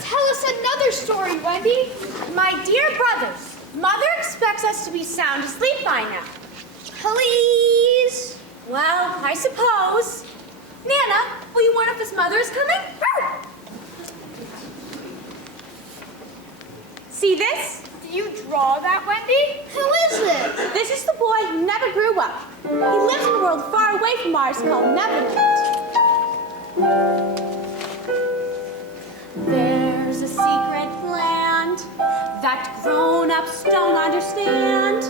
Tell us another story, Wendy. My dear brothers, Mother expects us to be sound asleep by now. Please? Well, I suppose. Nana, will you warn if his mother is coming? See this? Did you draw that, Wendy? Who is it? This is the boy who never grew up. He lives in a world far away from ours called Neverland. There's a secret land that grown-ups don't understand.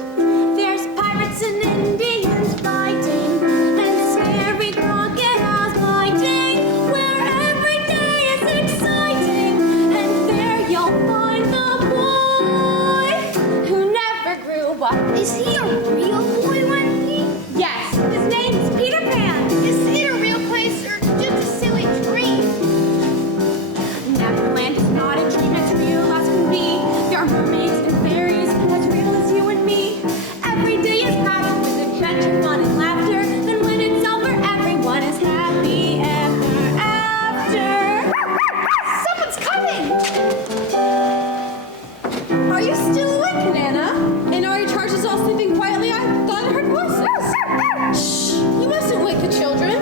There's pirates and Indians fighting, and scary crocodiles biting, where every day is exciting, and there you'll find the boy who never grew up. Is he a real boy, Wendy? Yes, his name's Peter Pan. Is it a real place or just a silly dream? Neverland is not a dream as real as can be. There are mermaids and fairies as real as you and me. Every day is packed with adventure, fun, and laughter. Then when it's over, everyone is happy ever after. Someone's coming! Are you still awake, Nana? And are your charges all sleeping quietly? I thought I heard voices. Shh! You mustn't wake the children.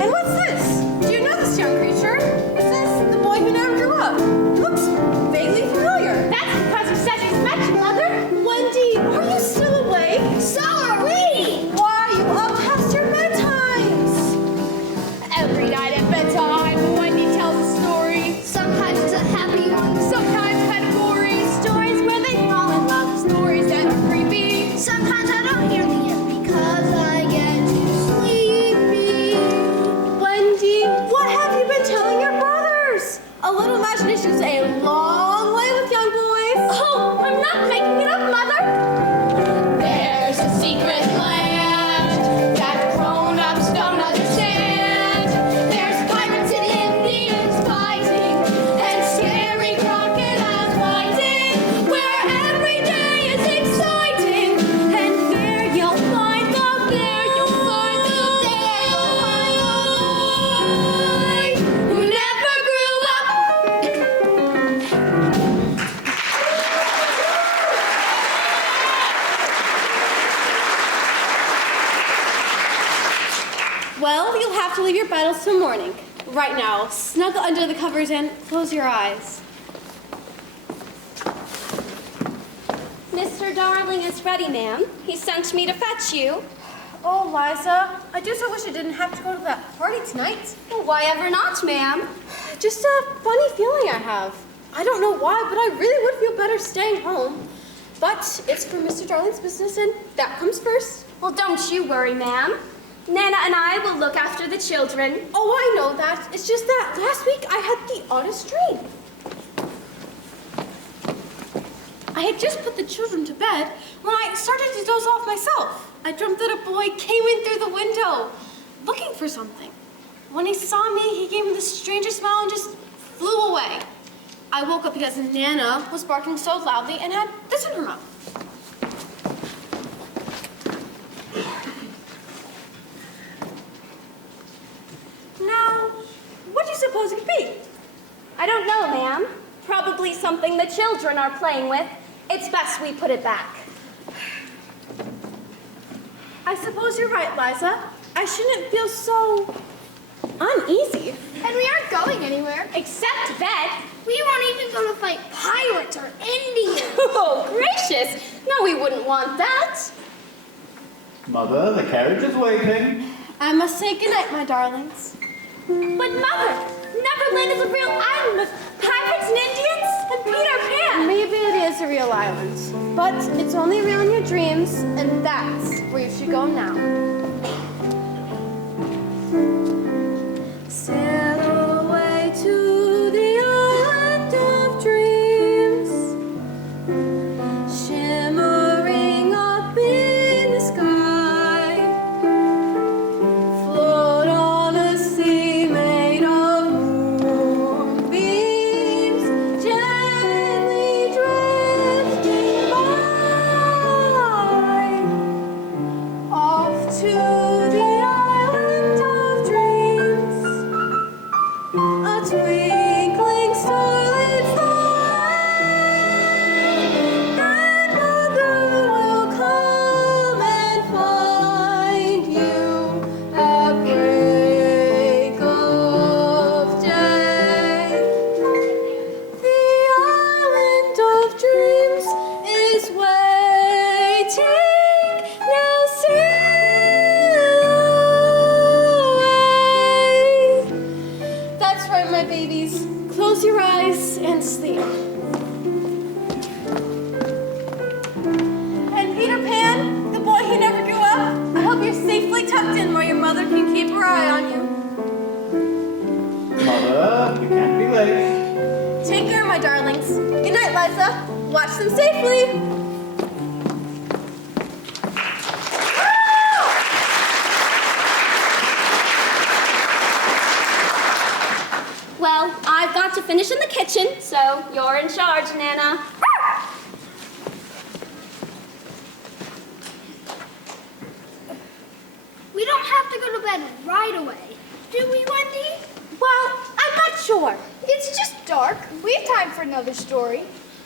And what's this? Do you know this young creature? It says the boy who never grew up. Looks vaguely familiar. That's because he says he's met you, Mother. Wendy, are you still awake? So are we! Why are you up past your bedtimes? Every night at bedtime, Wendy tells a story. Sometimes it's a happy one, sometimes kind of gory. Stories where they fall in love. Stories that are creepy. Sometimes I don't hear the end because I get too sleepy. Wendy, what have you been telling your brothers? A little imagination is a long way with young boys. Oh, I'm not making it up, Mother. There's a secret land that grown-ups don't understand. There's pirates and Indians fighting, and scary crocodiles biting, where every day is exciting, and there you'll find the boy who never grew up. Well, you'll have to leave your battles till morning. Right now, snuggle under the covers and close your eyes. Mr. Darling is ready, ma'am. He sent me to fetch you. Oh, Liza, I do so wish I didn't have to go to that party tonight. Well, why ever not, ma'am? Just a funny feeling I have. I don't know why, but I really would feel better staying home. But it's for Mr. Darling's business, and that comes first. Well, don't you worry, ma'am. Nana and I will look after the children. Oh, I know that. It's just that last week I had the oddest dream. I had just put the children to bed when I started to doze off myself. I dreamt that a boy came in through the window looking for something. When he saw me, he gave me the strangest smile and just flew away. I woke up because Nana was barking so loudly and had this in her mouth. Now, what do you suppose it could be? I don't know, ma'am. Probably something the children are playing with. It's best we put it back. I suppose you're right, Liza. I shouldn't feel so uneasy. And we aren't going anywhere. Except to bed. We won't even go to fight pirates or Indians. Oh, gracious. No, we wouldn't want that. Mother, the carriage is waiting. I must say goodnight, my darlings. But Mother, Neverland is a real island with pirates and Indians and Peter Pan. Maybe it is a real island, but it's only real in your dreams, and that's where you should go now. Sail away to the island of dreams, shimmering up in the sky. Float on a sea made of moonbeams, gently drifting by. Off to right, my babies. Close your eyes and sleep. And Peter Pan, the boy who never grew up, I hope you're safely tucked in where your mother can keep her eye on you. Mother, we can't be late. Take care, my darlings. Good night, Liza. Watch them safely. Well, I've got to finish in the kitchen, so you're in charge, Nana. We don't have to go to bed right away, do we, Wendy? Well, I'm not sure. It's just dark. We have time for another story.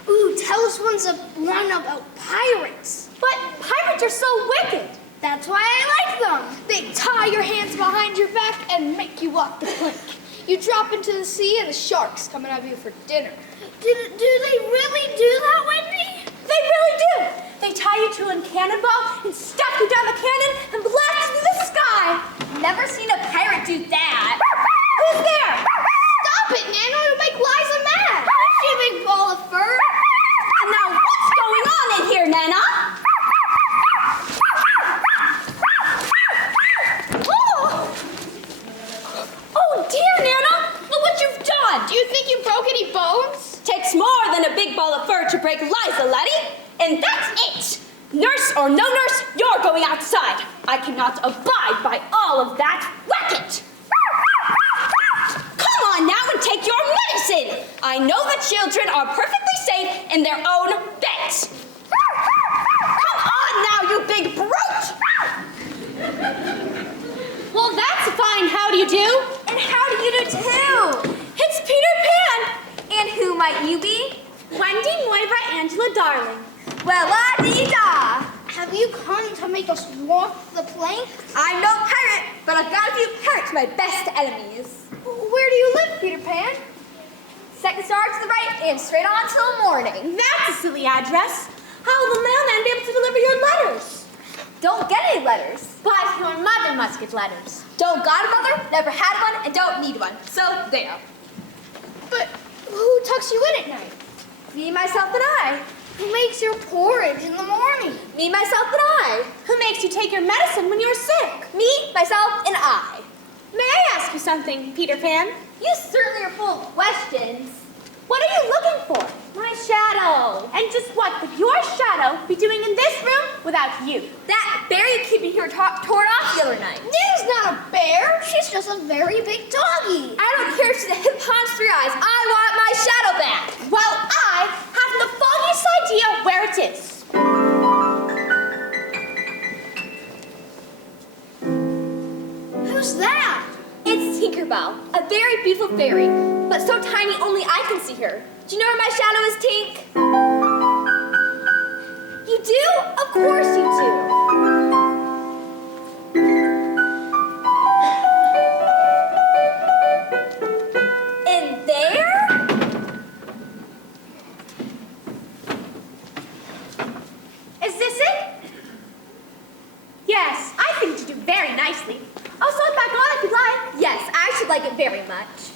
Ooh, tell us one about pirates. But pirates are so wicked. That's why I like them. They tie your hands behind your back and make you walk the plank. You drop into the sea and the sharks come and have you for dinner. Do they really do that, Wendy? They really do. They tie you to a cannonball and stuff you down the cannon and blast you to the sky. Never seen a pirate do that. Who's there? Stop it, Nana. It'll make Liza mad. She a big ball of fur. Now, what's going on in here, Nana? Oh, dear, Nana. Look what you've done. Do you think you broke any bones? Takes more than a big ball of fur to break Liza, laddie. And that's it. Nurse or no nurse, you're going outside. I cannot abide by all of that racket. Come on now and take your medicine. I know that children are perfectly safe in their own beds. Come on now, you big brute. Well, that's a fine how do you do. And how do you do too? It's Peter Pan. And who might you be? Wendy Moira Angela Darling. Well, la-dee-da. Have you come to make us walk the plank? I'm no pirate, but I've got a few pirates, my best enemies. Where do you live, Peter Pan? Second star to the right and straight on till morning. That's a silly address. How will the mailman be able to deliver your letters? Don't get any letters. But your mother must get letters. Don't got a mother, never had one, and don't need one. So there. But who tucks you in at night? Me, myself, and I. Who makes your porridge in the morning? Me, myself, and I. Who makes you take your medicine when you're sick? Me, myself, and I. May I ask you something, Peter Pan? You certainly are full of questions. What are you looking for? My shadow. And just what would your shadow be doing in this room without you? That bear you keep in here tore off the other night. Nana's not a bear. She's just a very big doggy. I don't care if she's a hippopotamus 3 eyes. I want my shadow back. Well, I haven't the foggiest idea where it is. Who's that? It's Tinkerbell, a very beautiful fairy, but so tiny only I can see her. Do you know where my shadow is, Tink? You do? Of course you do. In there? Is this it? Yes, I think you do very nicely. I'll sew it back on if you'd like. Yes, I should like it very much.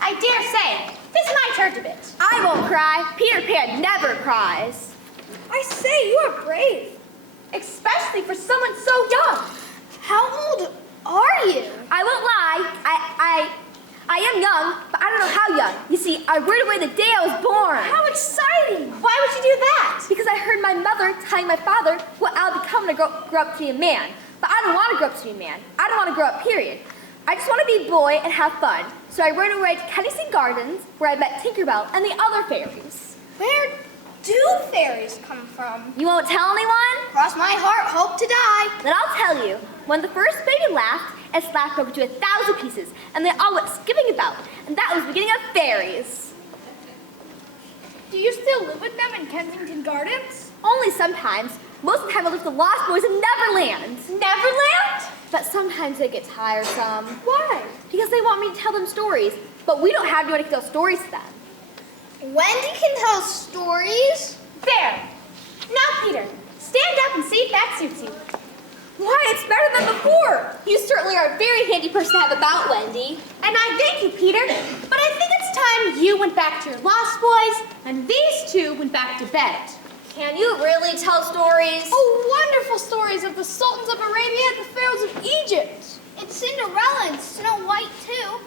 I dare say, this is my turn to bit. I won't cry. Peter Pan never cries. I say, you are brave. Especially for someone so young. How old are you? I won't lie. I am young, but I don't know how young. You see, I wrote away the day I was born. How exciting! Why would you do that? Because I heard my mother telling my father what I'll become when I grow up to be a man. But I don't want to grow up to be a man. I don't want to grow up, period. I just want to be a boy and have fun. So I ran away to Kennington Gardens, where I met Tinkerbell and the other fairies. Where do fairies come from? You won't tell anyone? Cross my heart, hope to die. Then I'll tell you. When the first baby laughed, it slapped over to 1,000 pieces, and they all went skipping about. And that was the beginning of fairies. Do you still live with them in Kensington Gardens? Only sometimes. Most of the time I live with the Lost Boys in Neverland. Neverland? But sometimes they get tiresome. Why? Because they want me to tell them stories, but we don't have anyone to tell stories to them. Wendy can tell stories. There. Now, Peter, stand up and see if that suits you. Why, it's better than before. You certainly are person to have about, Wendy. And I thank you, Peter. But I think it's time you went back to your Lost Boys, and these two went back to bed. Can you really tell stories? Oh, wonderful stories of the sultans of Arabia and the pharaohs of Egypt. And Cinderella and Snow White, too.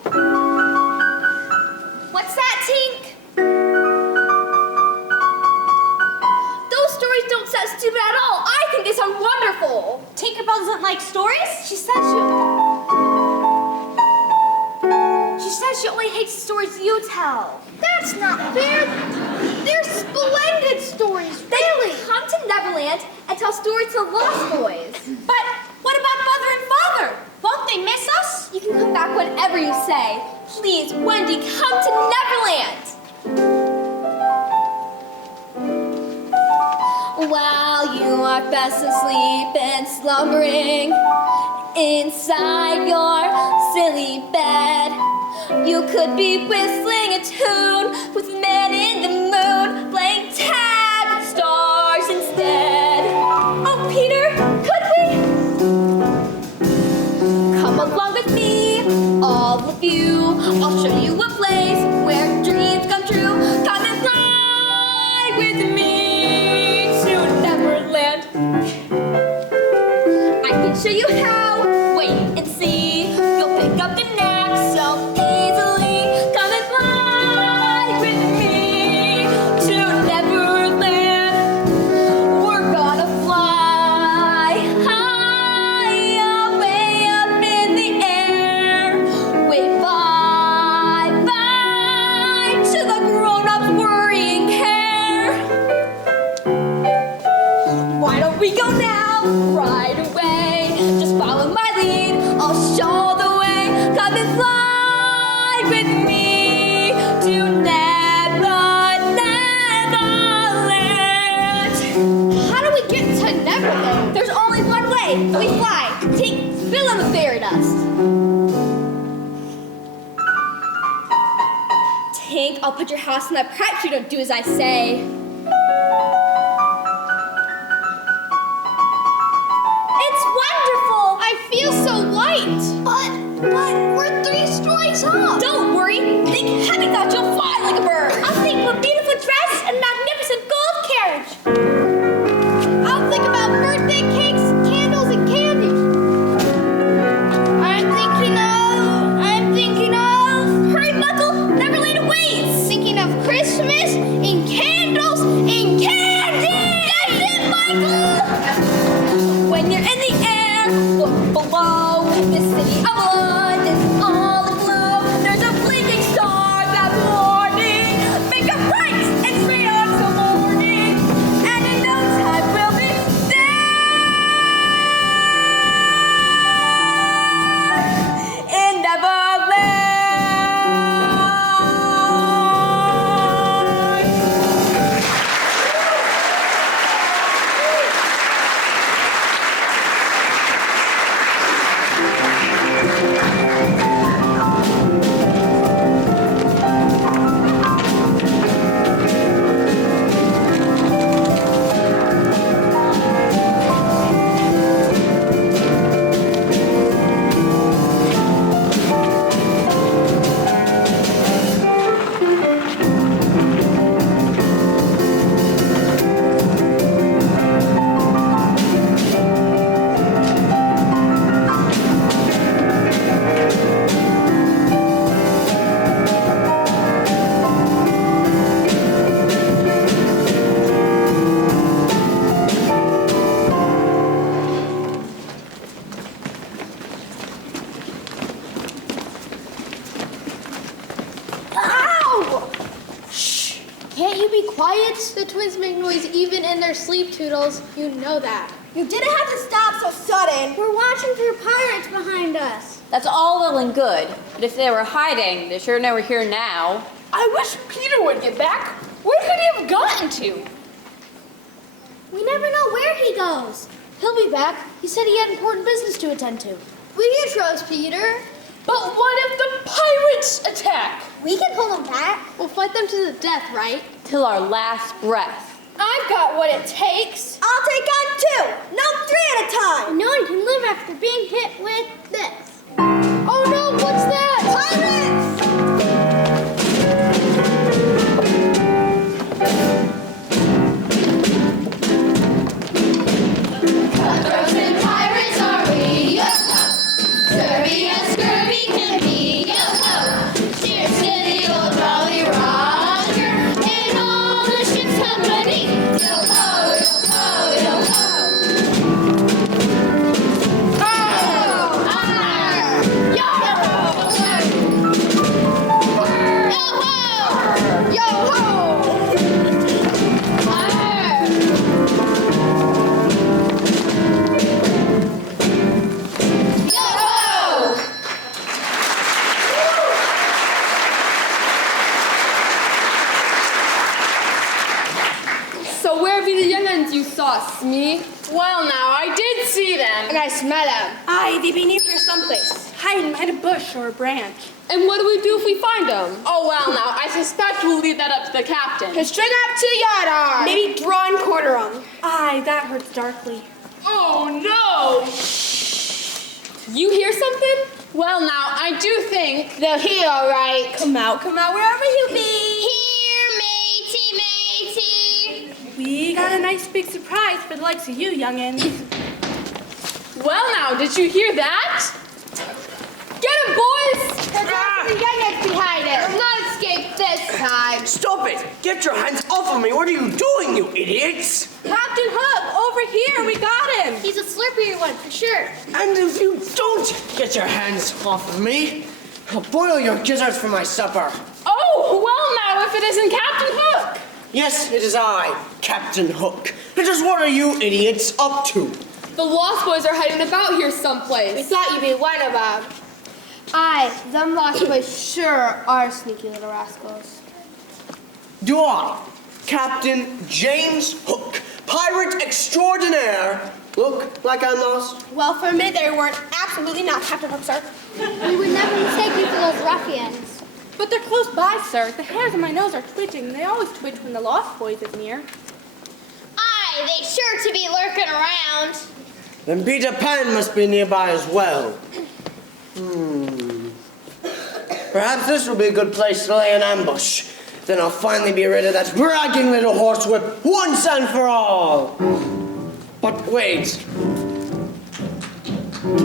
What's that, Tink? Those stories don't sound stupid at all. I think they sound wonderful. Tinkerbell doesn't like stories? She says she only hates the stories you tell. That's not fair. They're splendid stories, really. They come to Neverland and tell stories to the Lost Boys. But what about Mother and Father? Won't they miss us? You can come back whenever you say. Please, Wendy, come to Neverland. While you are fast asleep and slumbering inside your silly bed, you could be whistling a tune with men in the moon, playing tag with stars instead. Oh, Peter, could we? Come along with me, all of you. I'll show you a place where dreams come true. Come and fly with me to Neverland. I can show you how. Wait and see. You'll pick up the knack so easily. Come and fly with me to Neverland. We're gonna fly high, way up in the air. Wave bye-bye to the grown-ups worrying care. Why don't we go now, right away? Just follow my lead, I'll show the way. Come and fly with me to Neverland. How do we get to Neverland? There's only one way. We fly. Take fill in the fairy dust. Tink, I'll put your house in that perhaps you don't do as I say. It's wonderful. I feel so light. But we're 3 stories up. Don't worry. Think Heavy thought you'll fly like a bird. I'll think of a beautiful dress and magnificent gold carriage. I'll think about birthday cakes, candles, and candy. I'm thinking of. Hurry, Buckle. Neverland awaits. Thinking of Christmas and candles and candy. That's it, Michael. When you're in the air, look below. The city of London's all aglow. There's a blinking star that morning. Make a bright and straight on till morning. And in no time we'll be there in Neverland. Ow! Shh! Can't you be quiet? The twins make noise even in their sleep, Toodles. You know that. You didn't have to stop so sudden. We're watching for pirates behind us. That's all well and good, but if they were hiding, they sure know we're here now. I wish Peter would get back. Where could he have gotten to? We never know where he goes. He'll be back. He said he had important business to attend to. We can trust Peter. But what if the pirates attack? We can pull him back. We'll fight them to the death, right? Till our last breath. I've got what it takes. I'll take on 2, not 3 at a time. No one can live after being hit with this. Oh me. Well, now, I did see them. And I smell them. Aye, they be near here someplace. Hiding behind a bush or a branch. And what do we do if we find them? Oh, well, now, I suspect we'll leave that up to the captain. String up to the yard arm. Maybe draw and quarter 'em. Aye, that hurts darkly. Oh, no! You hear something? Well, now, I do think... They'll hear all right. Come out, wherever you be. Here, matey. We got a nice big surprise for the likes of you, youngins. Well, now, did you hear that? Get him, boys! The youngins behind it. Will not escape this time. Stop it! Get your hands off of me! What are you doing, you idiots? Captain Hook, over here, we got him. He's a slippery one for sure. And if you don't get your hands off of me, I'll boil your gizzards for my supper. Oh, well, now, if it isn't Captain Hook! Yes, it is I, Captain Hook. And just what are you idiots up to? The Lost Boys are hiding about here We someplace. thought you'd be one of them. Aye, them lost boys sure are sneaky little rascals. Do I, Captain James Hook, pirate extraordinaire, look like I'm lost? Well, for a minute there, you weren't. Absolutely not, Captain Hook, sir. We would never mistake you for those ruffians. But they're close by, sir. The hairs on my nose are twitching. They always twitch when the Lost Boys is near. Aye, they sure to be lurking around. Then Peter Pan must be nearby as well. Perhaps this will be a good place to lay an ambush. Then I'll finally be rid of that bragging little horsewhip once and for all. But wait.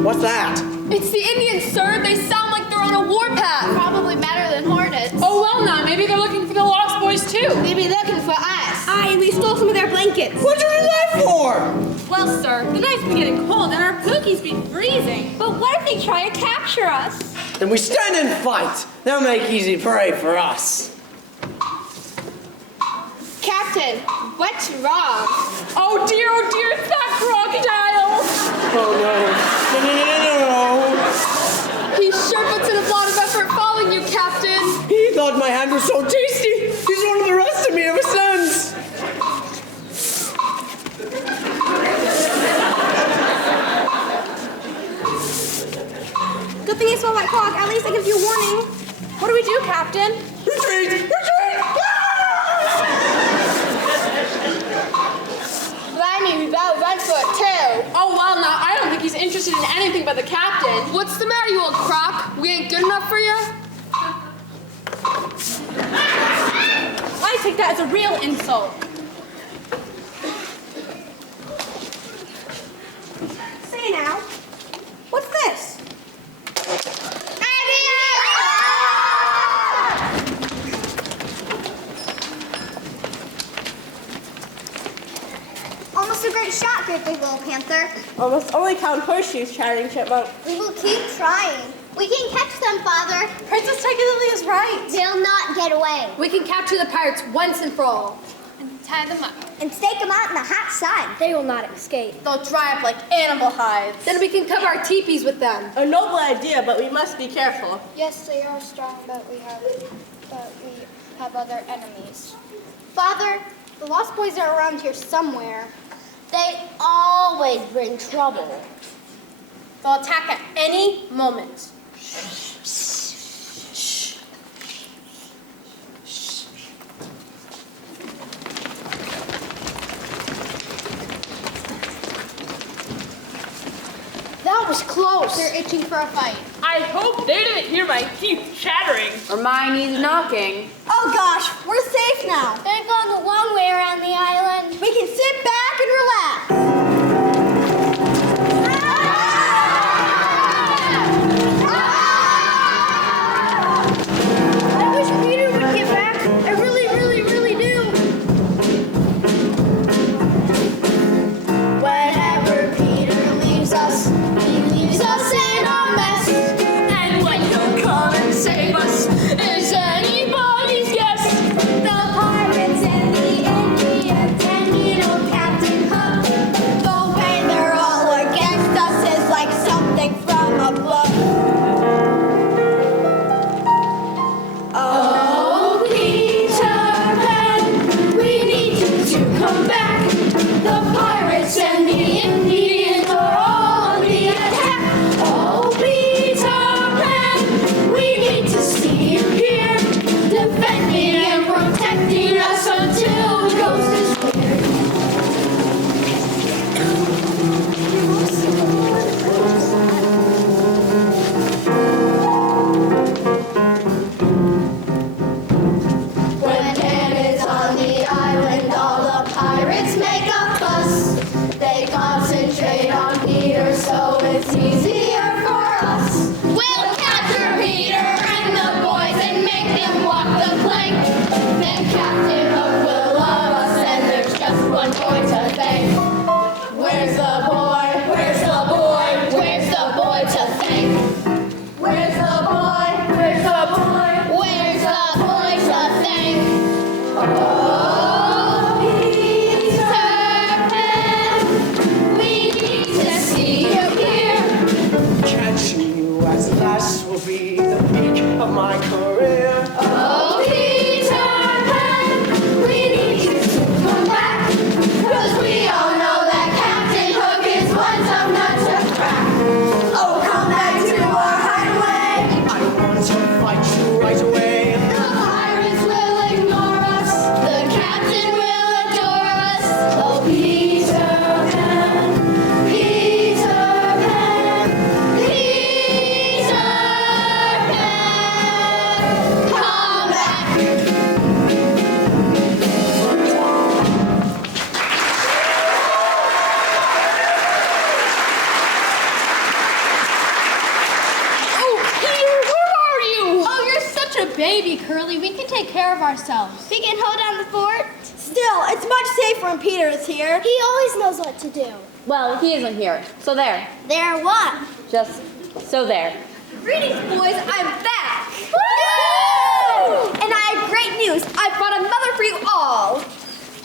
What's that? It's the Indians, sir. They sound like they're on a warpath. Probably better than hornets. Oh, well, now, maybe they're looking for the Lost Boys, too. They be looking for us. Aye, we stole some of their blankets. What'd you do that for? Well, sir, the nights be getting cold and our cookies be freezing. But what if they try to capture us? Then we stand and fight. They'll make easy prey for us. Captain, what's wrong? Oh, dear, it's that crocodile. Oh no. He sure puts in a lot of effort following you, Captain. He thought my hand was so tasty. He's wanted the rest of me ever since. Good thing you smell that clock. At least that gives you a warning. What do we do, Captain? Retreat! Blimey, we better run for it too. Oh, well, now, I don't think he's interested in anything but the captain. What's the matter, you old croc? We ain't good enough for you? I take that as a real insult. Say now, what's this? Almost a great shot, great big little panther. Almost only count horseshoes, chattering chipmunk. We will keep trying. We can catch them, Father. Princess Tiger Lily is right. They'll not get away. We can capture the pirates once and for all. And tie them up. And stake them out in the hot sun. They will not escape. They'll dry up like animal hides. Then we can cover our teepees with them. A noble idea, but we must be careful. Yes, they are strong, but we have other enemies. Father, the Lost Boys are around here somewhere. They always bring trouble. They'll attack at any moment. That was close. They're itching for a fight. I hope they didn't hear my teeth chattering. Or my knees knocking. Oh gosh, we're safe now. They're going a long way around the island. We can sit back and relax. I wish Peter would get back. I really, really, really do. Whenever Peter leaves us, he leaves us in our mess. And when he'll come and save us is anybody's guess. The pirates and the Indians and you know Captain Hook. Where's the boy? Where's the boy? Where's the boy to thank? Oh, Peter Pan, we need to see you here. Catching you as last will be the peak of my career. Oh, Peter Pan, we need you to come back, 'cause we all know that Captain Hook is one tough nut to crack. Oh, come back to our hideaway. I want to fight you right away. The pirates will ignore us. The captain will adore us. Oh, Peter Pan, Peter Pan, Peter Pan, come back. Oh, Peter, where are you? Oh, you're such a baby, Curly. We can take care of ourselves. We can hold down the fort. Still, it's much safer when Peter is here. He always knows what to do. Well, he isn't here. So there. There what? Just so there. Greetings, boys. I'm back. Woo! And I have great news. I brought a mother for you all.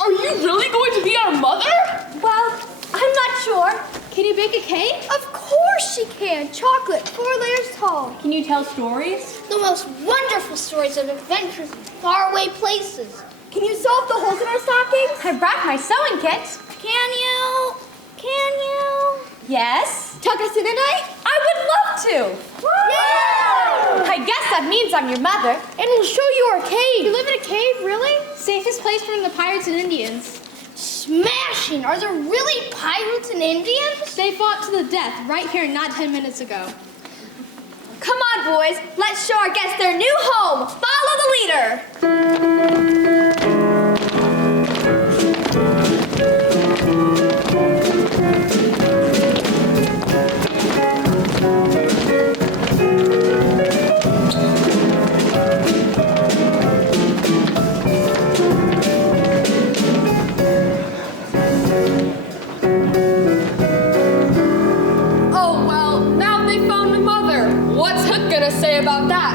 Are you really going to be our mother? Well, I'm not sure. Can you bake a cake? Of course she can. Chocolate, 4 layers tall. Can you tell stories? The most wonderful stories of adventures in faraway places. Can you sew up the holes in our stockings? I brought my sewing kit. Can you? Can you? Yes. Tuck us in tonight? I would love to. Yeah! I guess that means I'm your mother. And we'll show you our cave. You live in a cave, really? Safest place from the pirates and Indians. Smashing! Are there really pirates and Indians? They fought to the death right here not 10 minutes ago. Come on, boys. Let's show our guests their new home. Follow the leader. Oh, well, now they found a mother. What's Hook gonna say about that?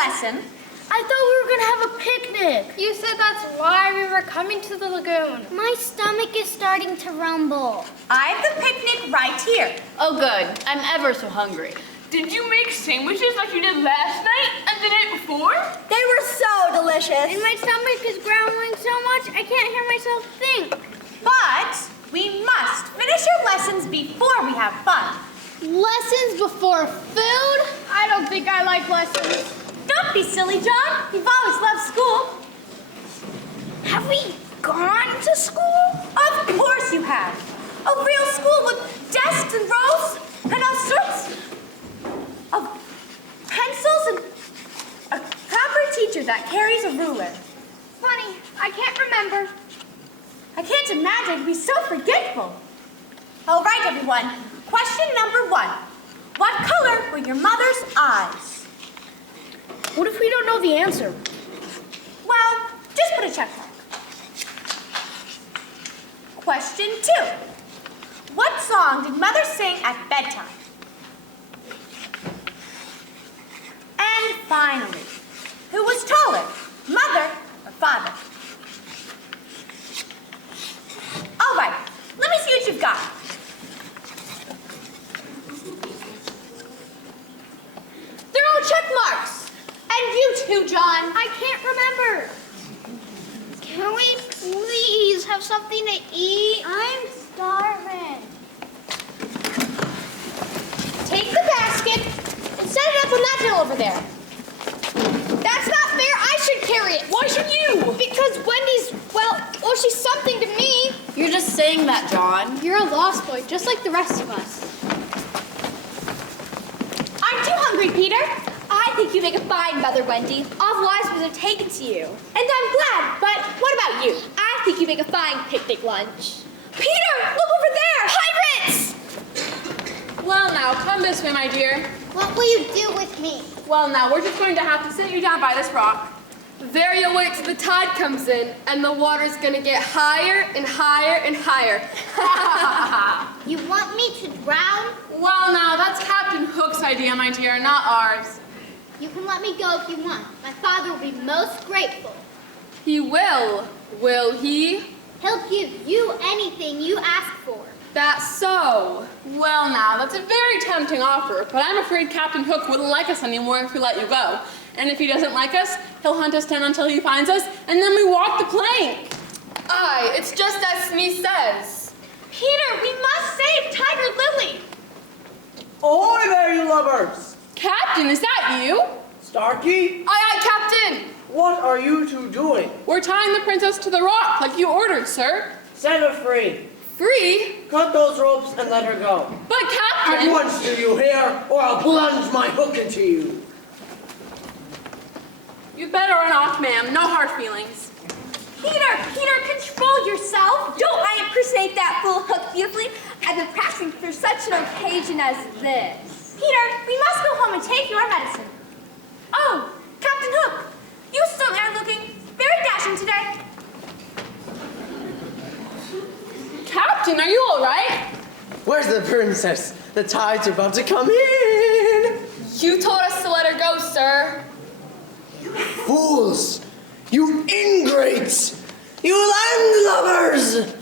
lesson. I thought we were gonna have a picnic. You said that's why we were coming to the lagoon. My stomach is starting to rumble. I have the picnic right here. Oh, good. I'm ever so hungry. Did you make sandwiches like you did last night and the night before? They were so delicious. And my stomach is growling so much I can't hear myself think. But we must finish our lessons before we have fun. Lessons before food? I don't think I like lessons. Don't be silly, John. You've always loved school. Have we gone to school? Of course you have. A real school with desks and rows and all sorts of pencils and a proper teacher that carries a ruler. Funny, I can't remember. I can't imagine you'd be so forgetful. All right, everyone. Question number 1. What color were your mother's eyes? What if we don't know the answer? Well, just put a check mark. Question 2. What song did Mother sing at bedtime? And finally, who was taller, Mother or Father? All right, let me see what you've got. They're all check marks. And you too, John. I can't remember. Can we please have something to eat? I'm starving. Take the basket and set it up on that hill over there. That's not fair. I should carry it. Why should you? Because Wendy's, well, she's something to me. You're just saying that, John. You're a lost boy, just like the rest of us. I'm too hungry, Peter. I think you make a fine mother, Wendy. Otherwise, we would have taken to you. And I'm glad, but what about you? I think you make a fine picnic lunch. Peter, look over there! Pirates! Well, now, come this way, my dear. What will you do with me? Well, now, we're just going to have to sit you down by this rock. There you'll wait till the tide comes in, and the water's gonna get higher and higher and higher. You want me to drown? Well, now, that's Captain Hook's idea, my dear, not ours. You can let me go if you want. My father will be most grateful. He will he? He'll give you anything you ask for. That's so. Well, now, that's a very tempting offer, but I'm afraid Captain Hook wouldn't like us anymore if we let you go. And if he doesn't like us, he'll hunt us down until he finds us, and then we walk the plank. Aye, it's just as Smee says. Peter, we must save Tiger Lily. Ahoy there, you lovers! Captain, is that you? Starkey, Aye, aye, Captain. what are you two doing? We're tying the princess to the rock, like you ordered, sir. Set her free. Free? Cut those ropes and let her go. But At Captain... once, do you hear? Or I'll plunge my hook into you. You'd better run off, ma'am. No hard feelings. Peter, control yourself. Don't I impersonate that fool Hook beautifully? I've been practicing for such an occasion as this. Peter, we must go home and take your medicine. Oh, Captain Hook, you certainly are looking very dashing today. Captain, are you all right? Where's the princess? The tide's about to come in. You told us to let her go, sir. Fools! You ingrates! You land lovers!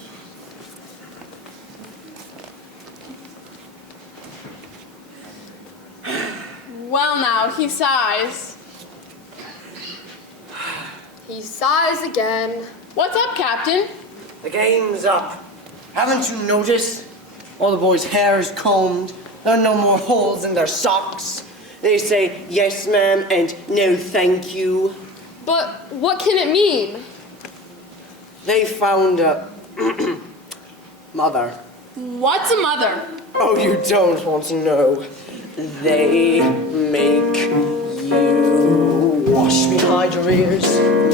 Well, now, he sighs. He sighs again. What's up, Captain? The game's up. Haven't you noticed? All the boys' hair is combed. There are no more holes in their socks. They say yes, ma'am, and no, thank you. But what can it mean? They found a mother. What's a mother? Oh, you don't want to know. They make you wash behind your ears,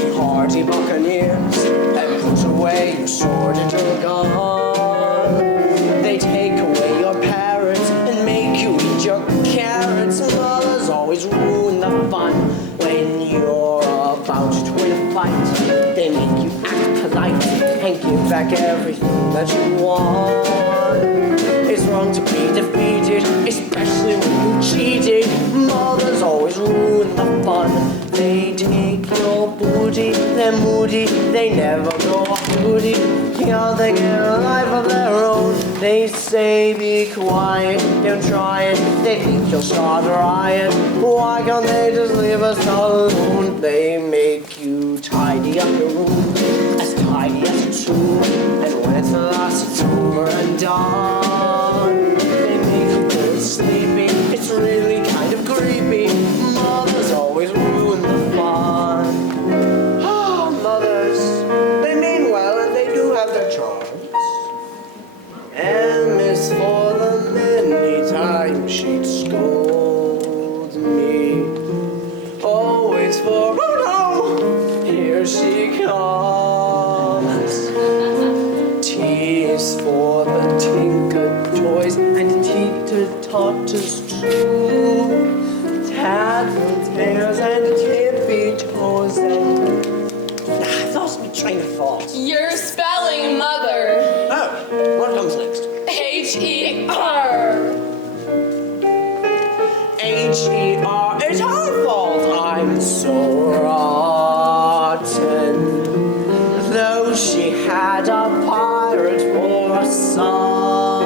you hardy buccaneers, and put away your sword and your gun. They take away your parrots and make you eat your carrots. Mothers always ruin the fun when you're about to win a fight. They make you act polite and give back everything that you want. It's wrong to be defeated, especially when you cheated. Mothers always ruin the fun. They take your booty, they're moody, they never go off duty. Yeah, they get a life of their own. They say be quiet, don't try it. They think you'll start a riot. Why can't they just leave us alone? They make you tidy up your room, as tidy as a tomb. And when it's last, it's over and done. They make you go sleepy, it's really kind of creepy. Mothers always ruin the fun. Ah, mothers, they mean well and they do have their charms. And miss for the many times she'd scold me. Always for, oh no, here she comes. Tears for the tinker toys and teeter-totters too. Tattletales and tippy toes and I lost my train of thought. You're spelling mother. Oh, what comes next? H-E-R. H-E-R. It's her fault I'm so rotten. Though she had a pirate for a son.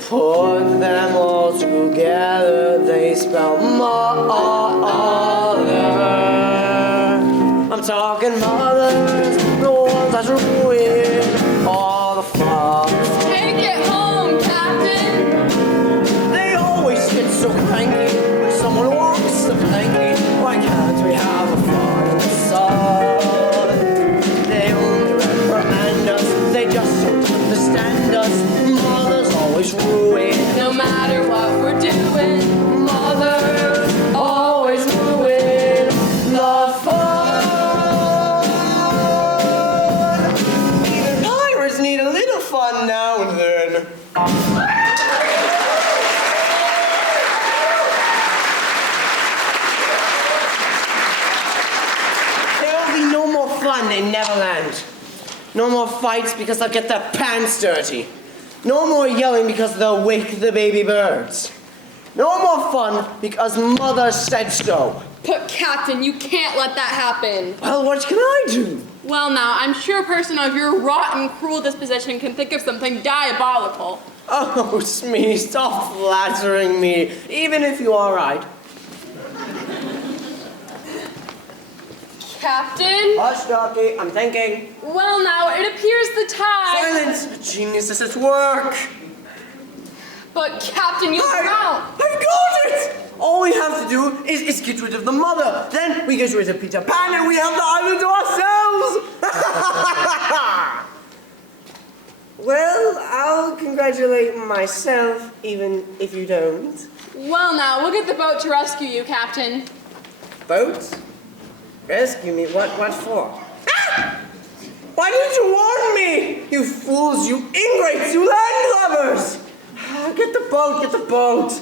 Put them all together, they spell mother. I'm talking mothers, the ones that ruin all the fun. Take it home, Captain. They always get so cranky when someone walks the planky. Why can't we have a fun in the sun? They only reprimand us, they just don't understand us. Mothers always ruin, No matter what we're doing, mothers always ruin the fun. Even pirates need a little fun now and then. There'll be no more fun in Neverland. No more fights because they'll get their pants dirty. No more yelling because they'll wake the baby birds. No more fun because mother said so. But Captain, you can't let that happen. Well, what can I do? Well now, I'm sure a person of your rotten, cruel disposition can think of something diabolical. Oh, Smee, stop flattering me, even if you are right. Captain? Hush, Donkey, I'm thinking. Well now, it appears the tide... Silence! A genius is at work. But Captain, you drowned. I've got it! All we have to do is get rid of the mother. Then we get rid of Peter Pan and we have the island to ourselves! Well, I'll congratulate myself, even if you don't. Well now, we'll get the boat to rescue you, Captain. Boat? Rescue me? What for? Ah! Why didn't you warn me? You fools, you ingrates, you landlubbers! Get the boat, get the boat.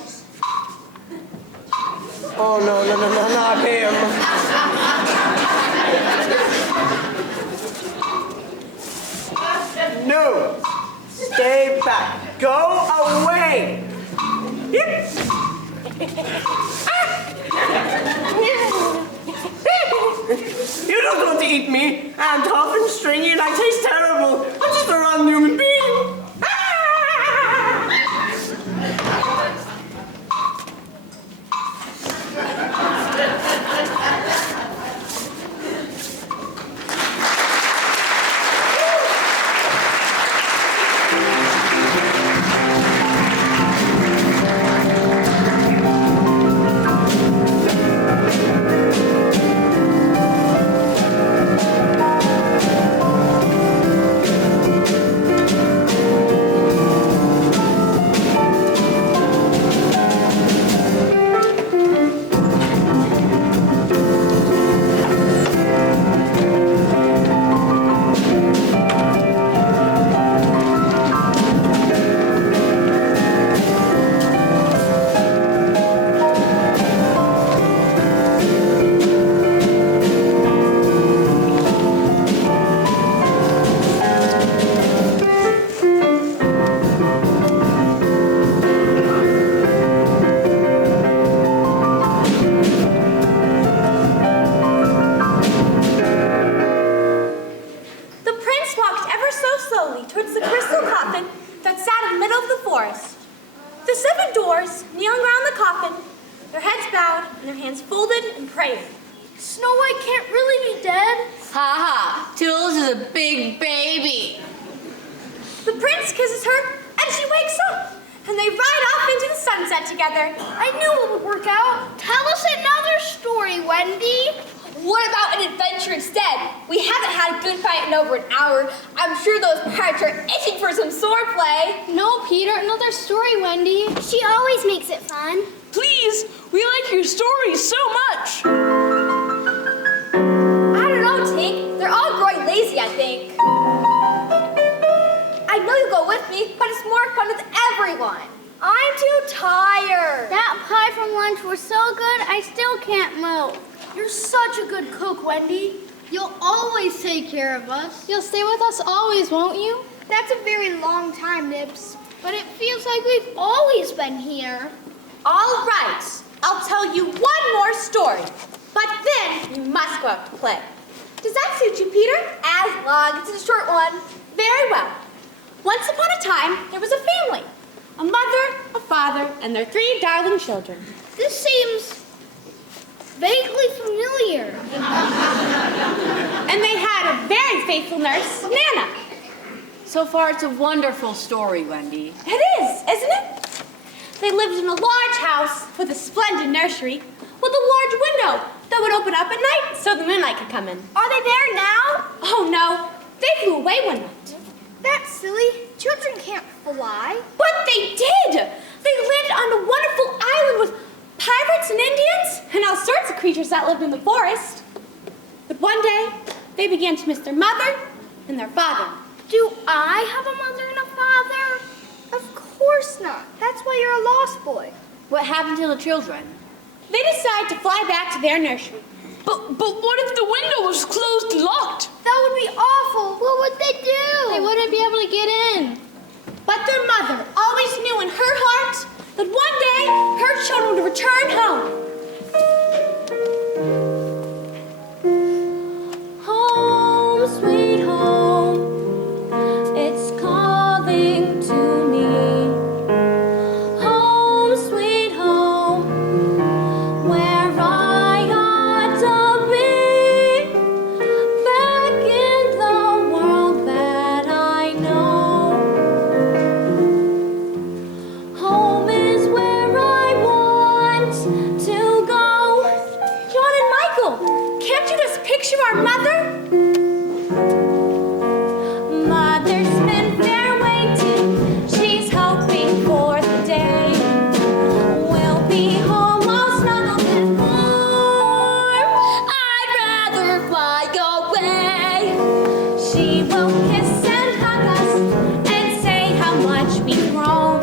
Oh, no, not him. No, stay back. Go away. Yep. You don't want to eat me. I'm tough and stringy and I taste terrible. I'm just a rotten human being. Snow White can't really be dead. Ha ha, Toodles is a big baby. The prince kisses her, and she wakes up. And they ride off into the sunset together. I knew it would work out. Tell us another story, Wendy. What about an adventure instead? We haven't had a good fight in over an hour. I'm sure those pirates are itching for some sword play. No, Peter, another story, Wendy. She always makes it fun. Please, we like your stories so much. I don't know, Tink. They're all growing lazy, I think. I know you'll go with me, but it's more fun with everyone. I'm too tired. That pie from lunch was so good, I still can't move. You're such a good cook, Wendy. You'll always take care of us. You'll stay with us always, won't you? That's a very long time, Nibs. But it feels like we've always been here. All right, I'll tell you one more story. But then you must go out to play. Does that suit you, Peter? As long as it's a short one. Very well. Once upon a time, there was a family. A mother, a father, and their 3 darling children. This seems vaguely familiar. And they had a very faithful nurse, Nana. So far, it's a wonderful story, Wendy. It is, isn't it? They lived in a large house with a splendid nursery with a large window that would open up at night so the moonlight could come in. Are they there now? Oh no, they flew away one night. That's silly. Children can't fly. But they did! They landed on a wonderful island with pirates and Indians and all sorts of creatures that lived in the forest. But one day, they began to miss their mother and their father. Do I have a mother and a father? Of course not. That's why you're a lost boy. What happened to the children? They decided to fly back to their nursery. But what if the window was closed and locked? That would be awful. What would they do? They wouldn't be able to get in. But their mother always knew in her heart that one day her children would return home. Home, sweet home, it's calling to me. Home, sweet home, where I ought to be. Back in the world that I know. Home is where I want to go. John and Michael, can't you just picture our mother? Mother's been there waiting. She's hoping for the day. We'll be home all snuggled and warm. I'd rather fly away. She will kiss and hug us and say how much we've grown.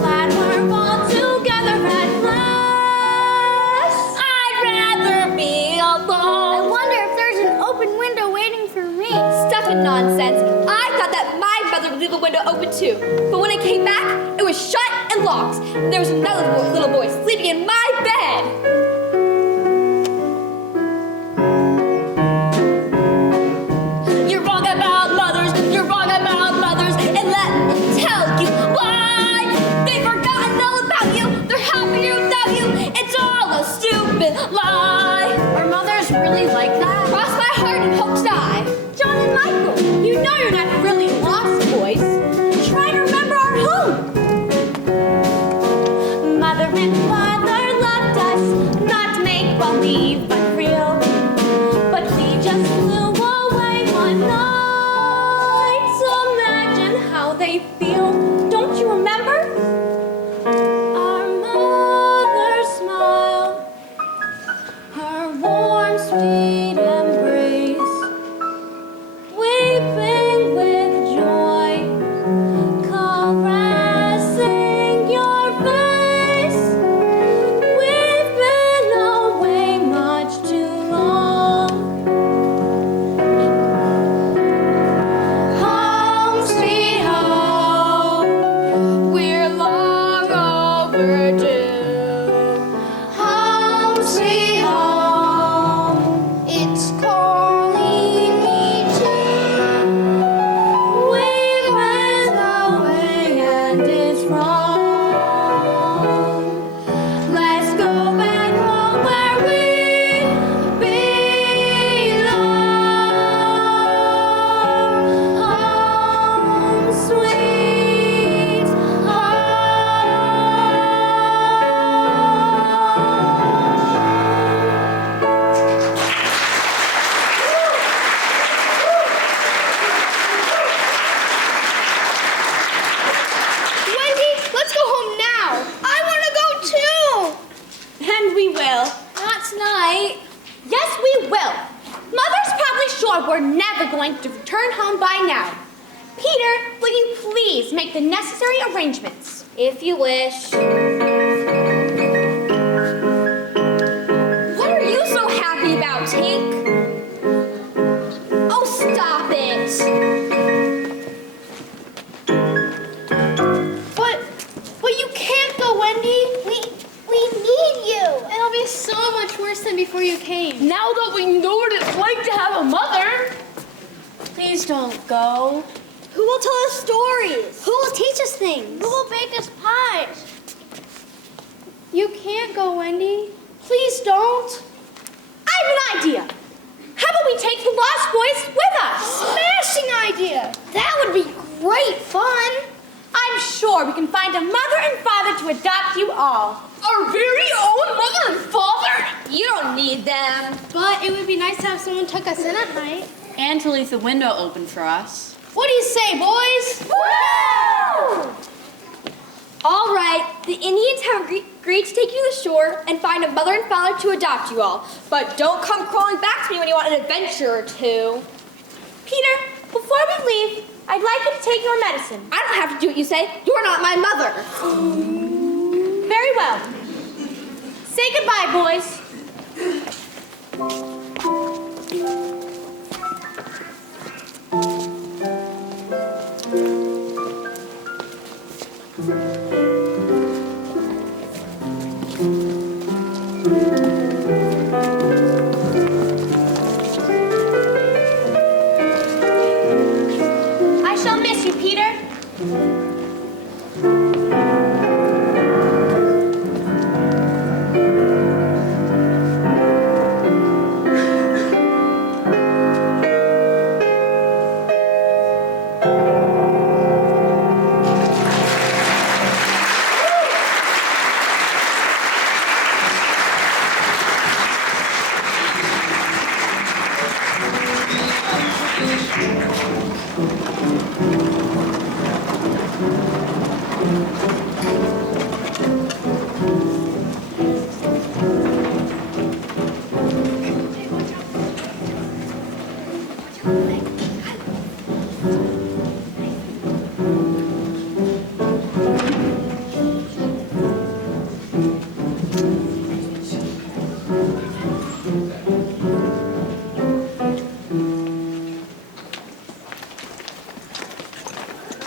Glad we're all together at last. I'd rather be I alone. wonder if there's an open window waiting for me. Stuff and nonsense. I thought that my mother would leave the window open too. But when I came back, it was shut and locked. And there was another little boy sleeping in my bed. You're wrong about mothers. You're wrong about mothers. And let me tell you why. They've forgotten all about you. They're happier without you. It's all a stupid lie. Are mothers really like that? Cross my heart and hope to die. John and Michael, you know you're not really lost boys. Try to remember our home. Mother and father loved us, not to make believe but real. But we just flew away one night. So imagine how they feel. Don't you remember? Our mother smiled, her warm, sweet embrace. Weeping with joy, caressing your face. We've been away much too long. Home, sweet home, we're long overdue. Home, sweet home, It's calling me too. we went away and it's wrong. Let's go back home where we belong. Home, sweet Wendy, let's go home now. I want to go too. And we will. Not tonight. Yes, we will. Mother's probably sure we're never going to return home by now. Peter, will you please make the necessary arrangements? If you wish. What are you so happy about, Tink? Oh, stop it. worse than before you came. Now that we know what it's like to have a mother. Please don't go. Who will tell us stories? Who will teach us things? Who will bake us pies? You can't go, Wendy. Please don't. I have an idea. How about we take the Lost Boys with us? Smashing idea! That would be great fun. I'm sure we can find a mother and father to adopt you all. Our very own mother and father? You don't need them. But it would be nice to have someone tuck us in at night. And to leave the window open for us. What do you say, boys? Woo! All right, the Indians have agreed to take you to the shore and find a mother and father to adopt you all. But don't come crawling back to me when you want an adventure or two. Peter, before we leave, I'd like you to take your medicine. I don't have to do what you say. You're not my mother. Very well. Say goodbye, boys. I shall miss you, Peter.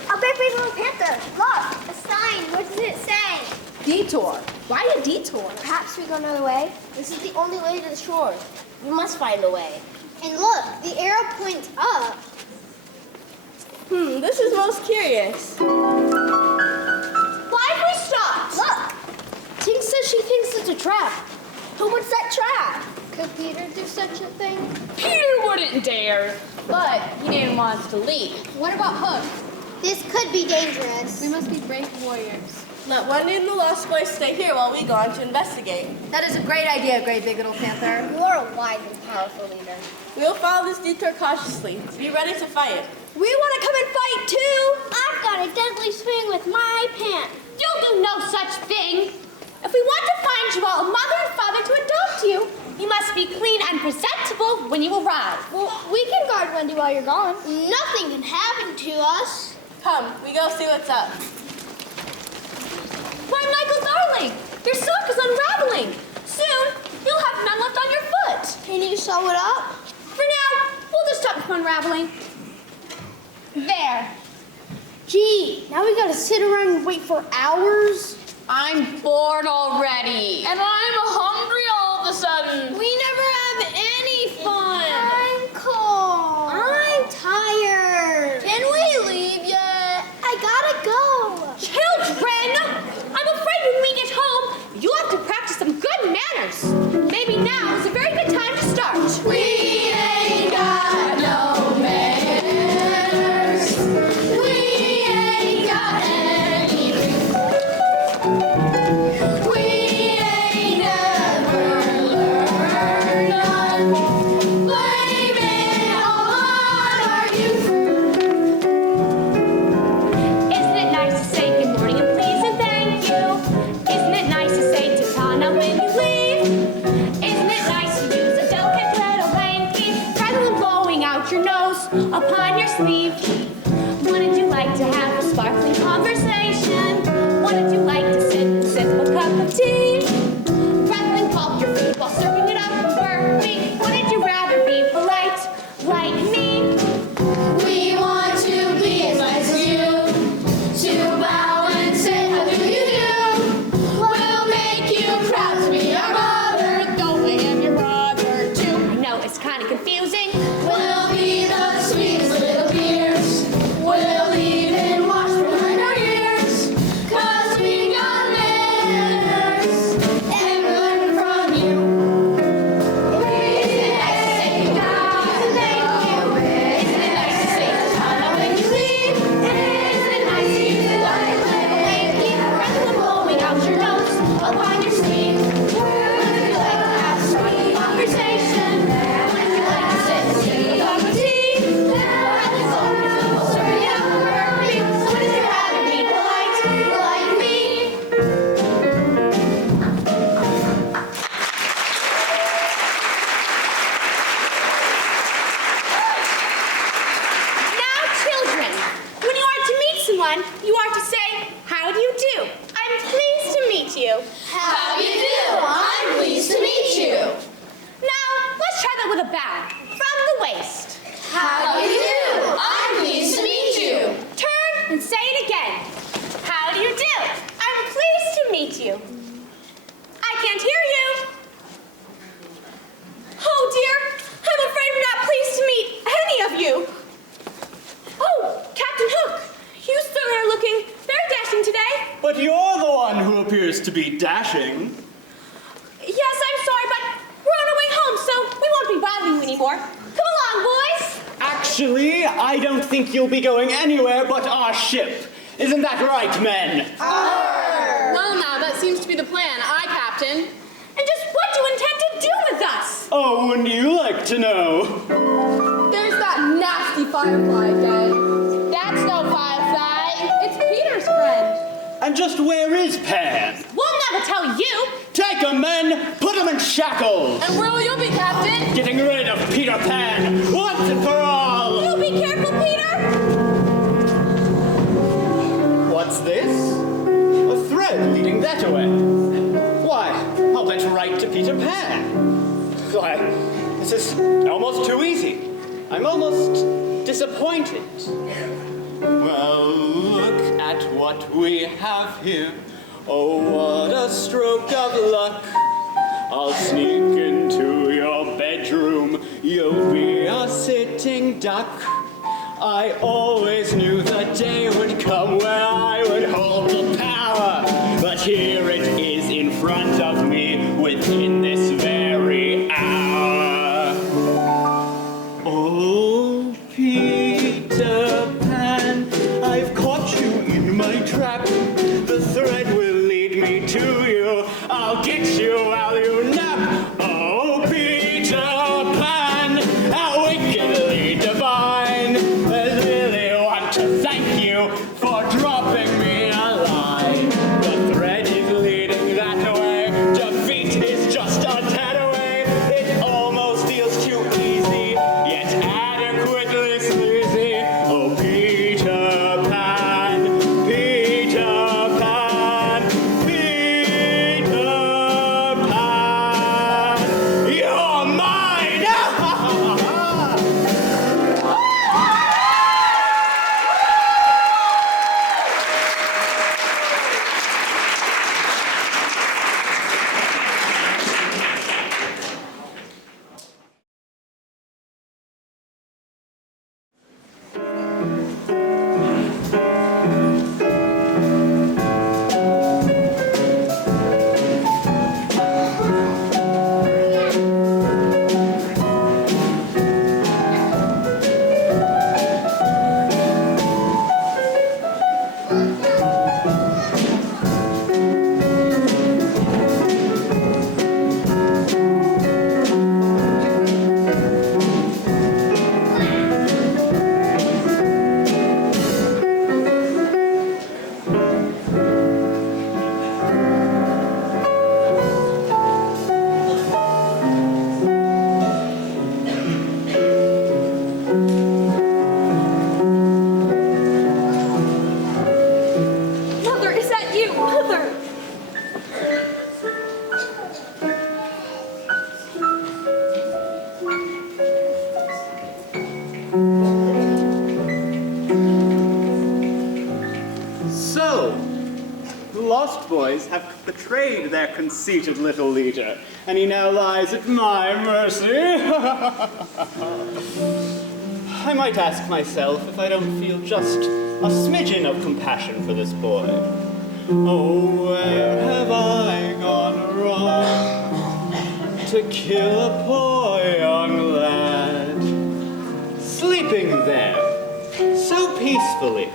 A big little panther. Look, a sign. What does it say? Detour. Why a detour? Perhaps we go another way. This is the only way to the shore. We must find a way. And look, the arrow points up. This is most curious. Why have we stopped? Look, Tink says she thinks it's a trap. Who would set trap? Could Peter do such a thing? Peter wouldn't dare. But he didn't want us to leave. What about Hook? This could be dangerous. We must be brave warriors. Let Wendy and the Lost Boys stay here while we go on to investigate. That is a great idea, Great Big Little Panther. You are a wise and powerful leader. We will follow this detour cautiously. Be ready to fight. We want to come and fight too. I've got a deadly swing with my pants. You'll do no such thing. If we want to find you all a mother and father to adopt you, you must be clean and presentable when you arrive. Well, we can guard Wendy while you're gone. Nothing can happen to us. Come, we go see what's up. Why, Michael, darling, your sock is unraveling. Soon, you'll have none left on your foot. Can you sew it up? For now, we'll just stop from unraveling. There. Gee, now we gotta sit around and wait for hours. I'm bored already. And I'm hungry all of a sudden. We never have any fun. I'm cold. I'm tired. Can we leave yet? I gotta go. Children, I'm afraid when we get home, you'll have to practice some good manners. Maybe now is a very good time to start. We ain't got no manners. We ain't got any. We ain't never learned none. Blame it all on our youth. Isn't it nice to say good morning and please and thank you? Isn't it nice to say Titana when you leave? Isn't it nice to use a delicate little hanky rather than blowing out your nose upon your sleeve? Wouldn't you like to have a sparkling conversation? Wouldn't you like to sit and sip a cup of tea? Rather than pulp your food while serving it up and burping, wouldn't you rather be polite like me? We want to be as nice as you, to bow and say how do you do. We'll make you proud to be our mother, don't we? you. How do you do? I'm pleased to meet you. Now, let's try that with a bow. From the waist. How do you do? I'm pleased to meet you. Turn and say it again. How do you do? I'm pleased to meet you. I can't hear you. Oh dear, I'm afraid I'm not pleased to meet any of you. Oh, Captain Hook, you certainly are looking very dashing today. But you're the one who appears to be dashing. Yes, I'm sorry, but we're on our way home, so we won't be bothering you anymore. Come along, boys. Actually, I don't think you'll be going anywhere but our ship. Isn't that right, men? Well, now, that seems to be the plan. Aye, Captain. And just what do you intend to do with us? Oh, wouldn't you like to know? There's that nasty firefly again. That's no firefly. It's Peter's friend. And just where is Pan? We'll never tell you. Take 'em, men! Put 'em in shackles! And where will you be, Captain? Getting rid of Peter Pan, once and for all! You be careful, Peter. What's this? A thread leading that away. Why, I'll bet right to Peter Pan. Why, this is almost too easy. I'm almost disappointed. Well, look at what we have here. Oh, what a stroke of luck. I'll sneak into your bedroom. You'll be a sitting duck. I always knew the day would come where I would hold the power. But here it is in front of me within this very hour. Oh, Peter Pan, I've caught you in my trap. The thread will lead me to you. I'll get you while you nap. Oh, Peter Pan, how wickedly divine. I really want to thank you for dropping me a line. The thread is leading that way. Defeat is just a tad away. It almost feels too easy, yet adequately sleazy. Oh, Peter Pan, Peter Pan, Peter Pan, you're mine! Mother, is that you? Mother. So, the Lost Boys have betrayed their conceited little leader, and he now lies at my mercy. I might ask myself if I don't feel just a smidgen of compassion for this boy. Oh, where have I gone wrong to kill a poor young lad, sleeping there so peacefully?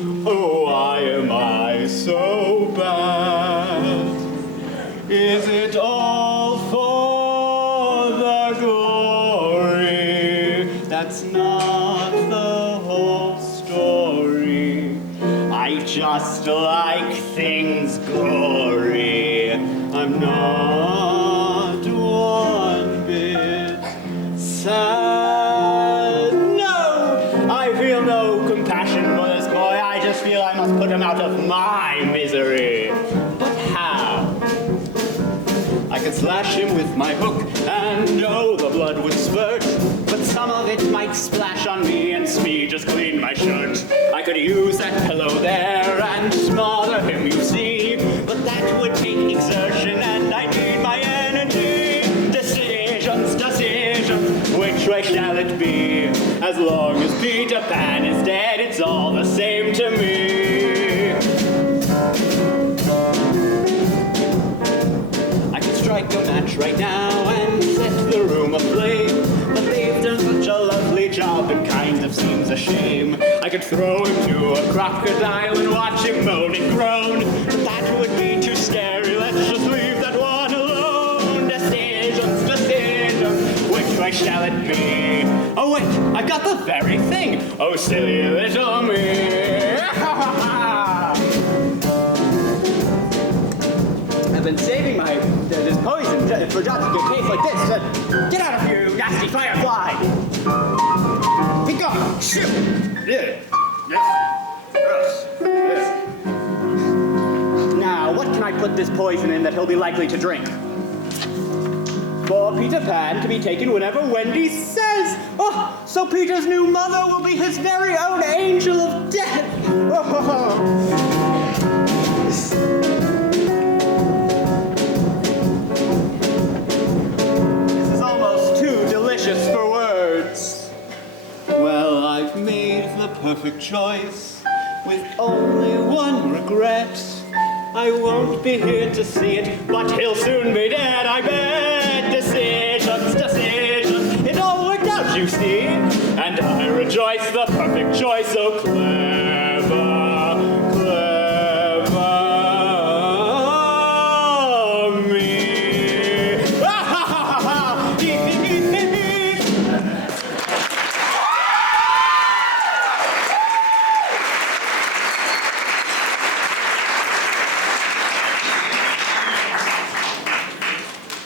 Oh, why am I so bad? Is it all for the glory? That's not the whole story. I just like things gory. I'm not one bit sad. No, I feel no compassion for this boy. I just feel I must put him out of my misery. But how? could slash him with my hook, and oh, the blood would spurt. But some of it might splash on me, and Smee just cleaned my shirt. I could use that pillow there and smother him, you see. But that would take exertion, and I need my energy. Decisions, decisions, which way shall it be? As long as Peter Pan is dead, it's all the same to me. I could strike a match right now and set the room aflame. But they've done such a lovely job, it kind of seems a shame. I could throw him to a crocodile and watch him moan and groan. But that would be too scary, let's just leave that one alone. Decisions, decisions, which way shall it be? Oh wait, I got the very thing. Oh silly little me. I've been saving this poison for just a case like this. Get out of here, you nasty firefly! Be gone! Shoot! Yeah. Yes. Now, what can I put this poison in that he'll be likely to drink? For Peter Pan to be taken whenever Wendy says. Oh, so Peter's new mother will be his very own angel of death. This is almost too delicious for words. Well, I've made the perfect choice with only one regret. I won't be here to see it, but he'll soon be dead, I bet. Decisions, decisions, it all worked out, you see. And I rejoice, the perfect choice, so clever, clever me. Ah, ha, ha, ha, ha. Hee, hee, hee, hee, hee.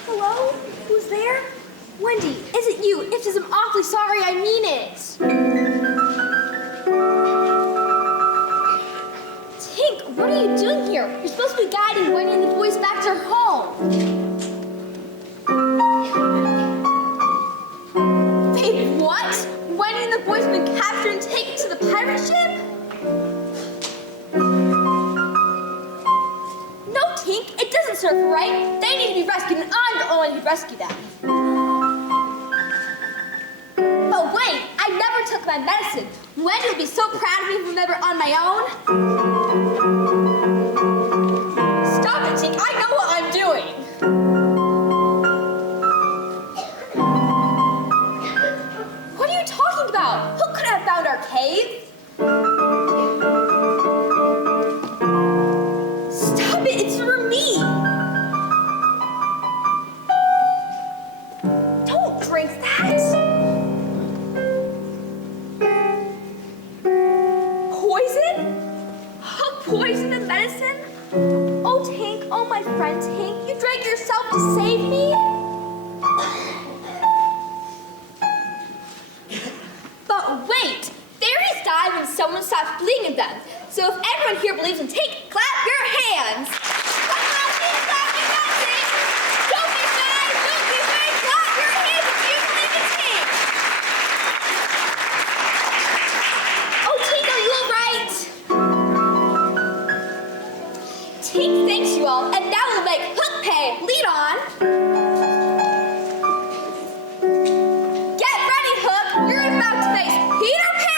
Hello? Who's there? Wendy, is it you? If it is, I'm awfully sorry, I mean it. Tink, what are you doing here? You're supposed to be guiding Wendy and the boys back to their home. Wait, what? Wendy and the boys have been captured and taken to the pirate ship? No, Tink, it doesn't serve right. They need to be rescued, and I'm the only one who rescue them. But wait, I never took my medicine. Wendy would be so proud of me if I'm never on my own. Stop it, Tink. I know what I'm doing. What are you talking about? Who could have found our cave? Stop it, it's for me. Don't drink that. Poison and medicine? Oh, Tink, oh, my friend Tink, you drank yourself to save me? But wait, fairies die when someone stops believing in them. So if everyone here believes in Tink, clap your hands. Come on, Tink, clap your hands, Tink. Don't be shy, don't be afraid, clap your hands if you believe in Tink. Oh, Tink, are you all right? Tink thanks you all, and now we'll make Hook pay. Lead on. Get ready, Hook. You're about to face Peter Pan.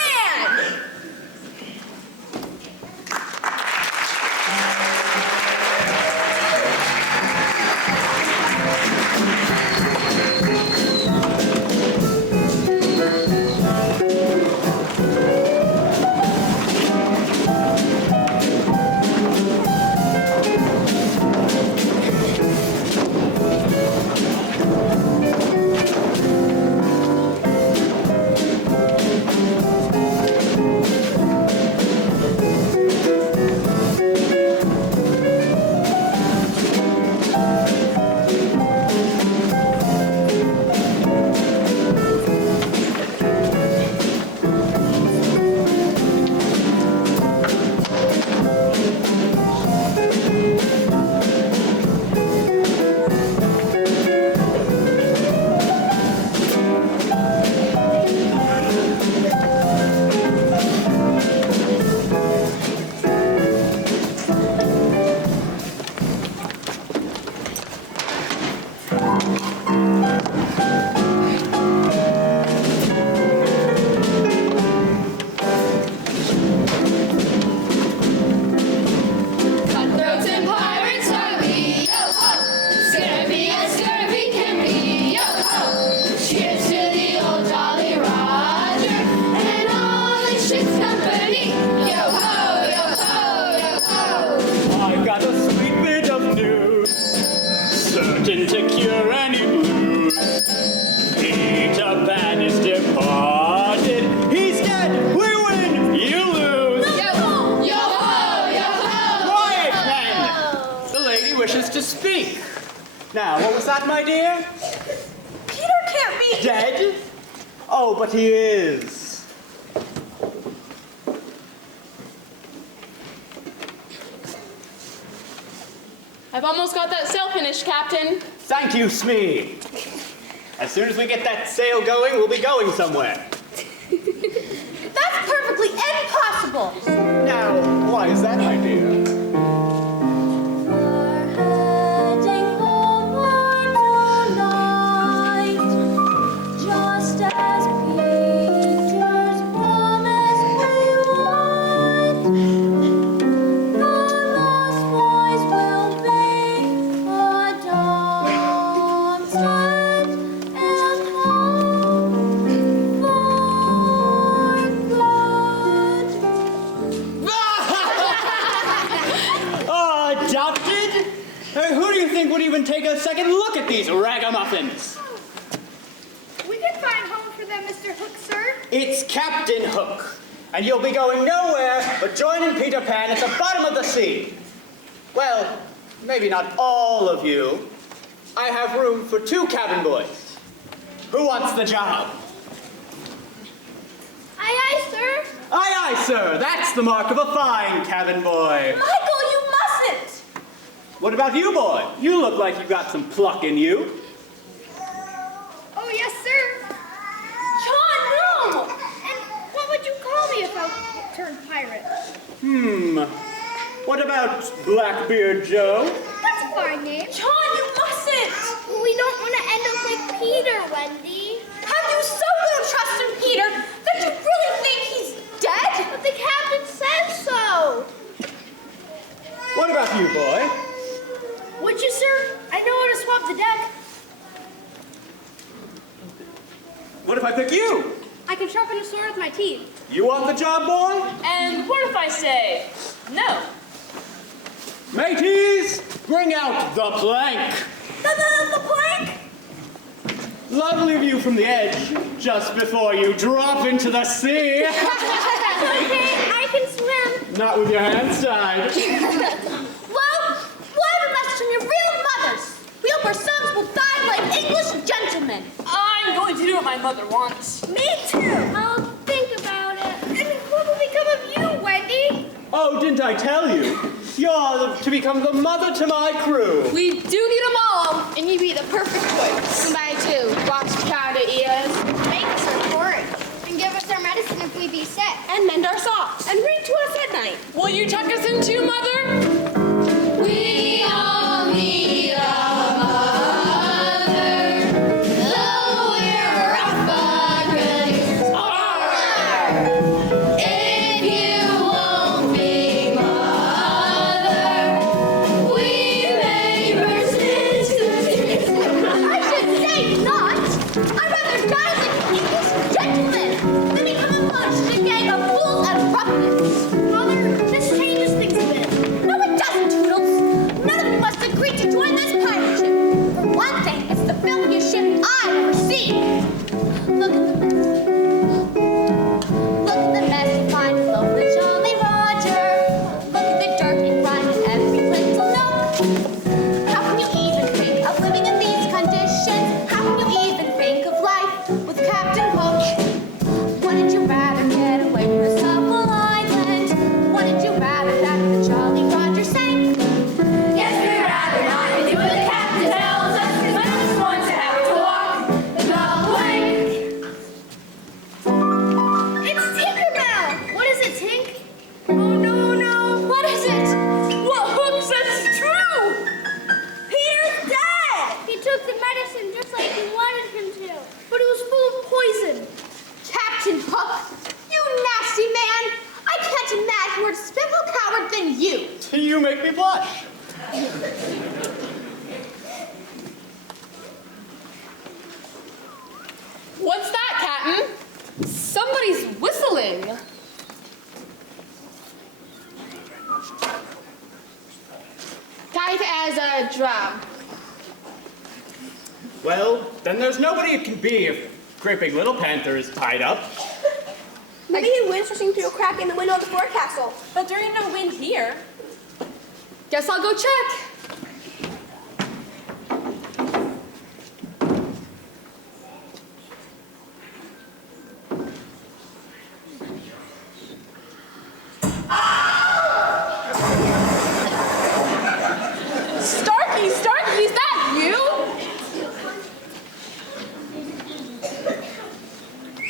got a sweet bit of news, certain to cure any blues. Peter Pan is departed. He's dead. We win. You lose. Yo-ho, yo-ho, yo-ho. Quiet, men. The lady wishes to speak. Now, what was that, my dear? Peter can't be Dead? Oh, but he is. I've almost got that sail finished, Captain. Thank you, Smee. As soon as we get that sail going, we'll be going somewhere. That's perfectly impossible. Now, why is that, my dear? We're heading homeward tonight, just as Peter's promise we write. The lost boys will be adopted and home for good. Adopted? Who do you think would even take a second look at these ragamuffins? We can find home for them, Mr. Hook, sir. It's Captain Hook, and you'll be going nowhere but joining Peter Pan at the bottom of the sea. Well, maybe not all of you. I have room for 2 cabin boys. Who wants the job? Aye, aye, sir. Aye, aye, sir. That's the mark of a fine cabin boy. Michael, you mustn't! What about you, boy? You look like you've got some pluck in you. Oh, yes, sir. John, no! And what would you call me if I turned pirate? What about Blackbeard Joe? That's a fine name. John, you mustn't! We don't want to end up like Peter, Wendy. Have you so little trust in Peter that you really think he's dead? But the captain says so. What about you, boy? Would you, sir? I know how to swab the deck. What if I pick you? I can sharpen a sword with my teeth. You want the job, boy? And what if I say no? Mateys, bring out the plank. The plank? Lovely view from the edge, just before you drop into the sea. Okay, I can swim. Not with your hands tied. Well, what a message from your real mothers! We hope our sons will die like English gentlemen. I'm going to do what my mother wants. Me too. I'll think about it. And what will become of you, Wendy? Oh, didn't I tell you? You're to become the mother to my crew. We do need them all. And you'd be the perfect choice. Somebody to watch pound at ears, make us our porridge, and give us our medicine if we be sick. And mend our socks. And read to us at night. Will you tuck us in too, Mother? We all need a mother, though we're rough but really smart. If you won't be mother, we may persist. I should say not. I'd rather die like an English gentleman than become a bunch in a gang of fools and ruffians. Mother, this changes things a bit. No, it doesn't, Toodles. None of you must agree to join this pirate ship. For one thing, it's the filthiest ship I've ever seen. Look at the mess you find below the Jolly Roger. Look at the dirt and grime in every little nook. How can you even think of living in these conditions? How can you even think of life with Captain Hook? Wouldn't you rather get away from this awful island? Wouldn't you rather that the Jolly Roger sank? Yes, we'd rather not do what the captain tells us, 'cause we're just going to have to walk the plank. It's Tinkerbell. What is it, Tink? Oh, no, no. What is it? What Hook says is true. Peter's dead! He took the medicine just like you wanted him to, but it was full of poison. Captain Hook, you nasty man! I can't imagine a more despicable coward than you! You make me blush. What's that, Captain? Somebody's whistling. light as a drum. Well, then there's nobody it can be if Creeping Little Panther is tied up. Maybe he winds rushing through a crack in the window of the forecastle. But there ain't no wind here. Guess I'll go check. Starkey, is that you?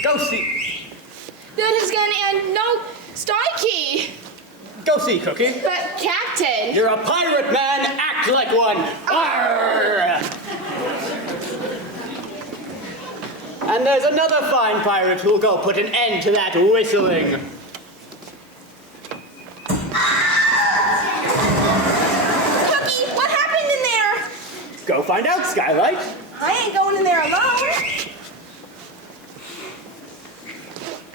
Go see. That is gonna end no Starkey. Go see, Cookie. But Captain. You're a pirate, man. Act like one. Arr! And there's another fine pirate who'll go put an end to that whistling. Cookie, what happened in there? Go find out, Skylight. I ain't going in there alone.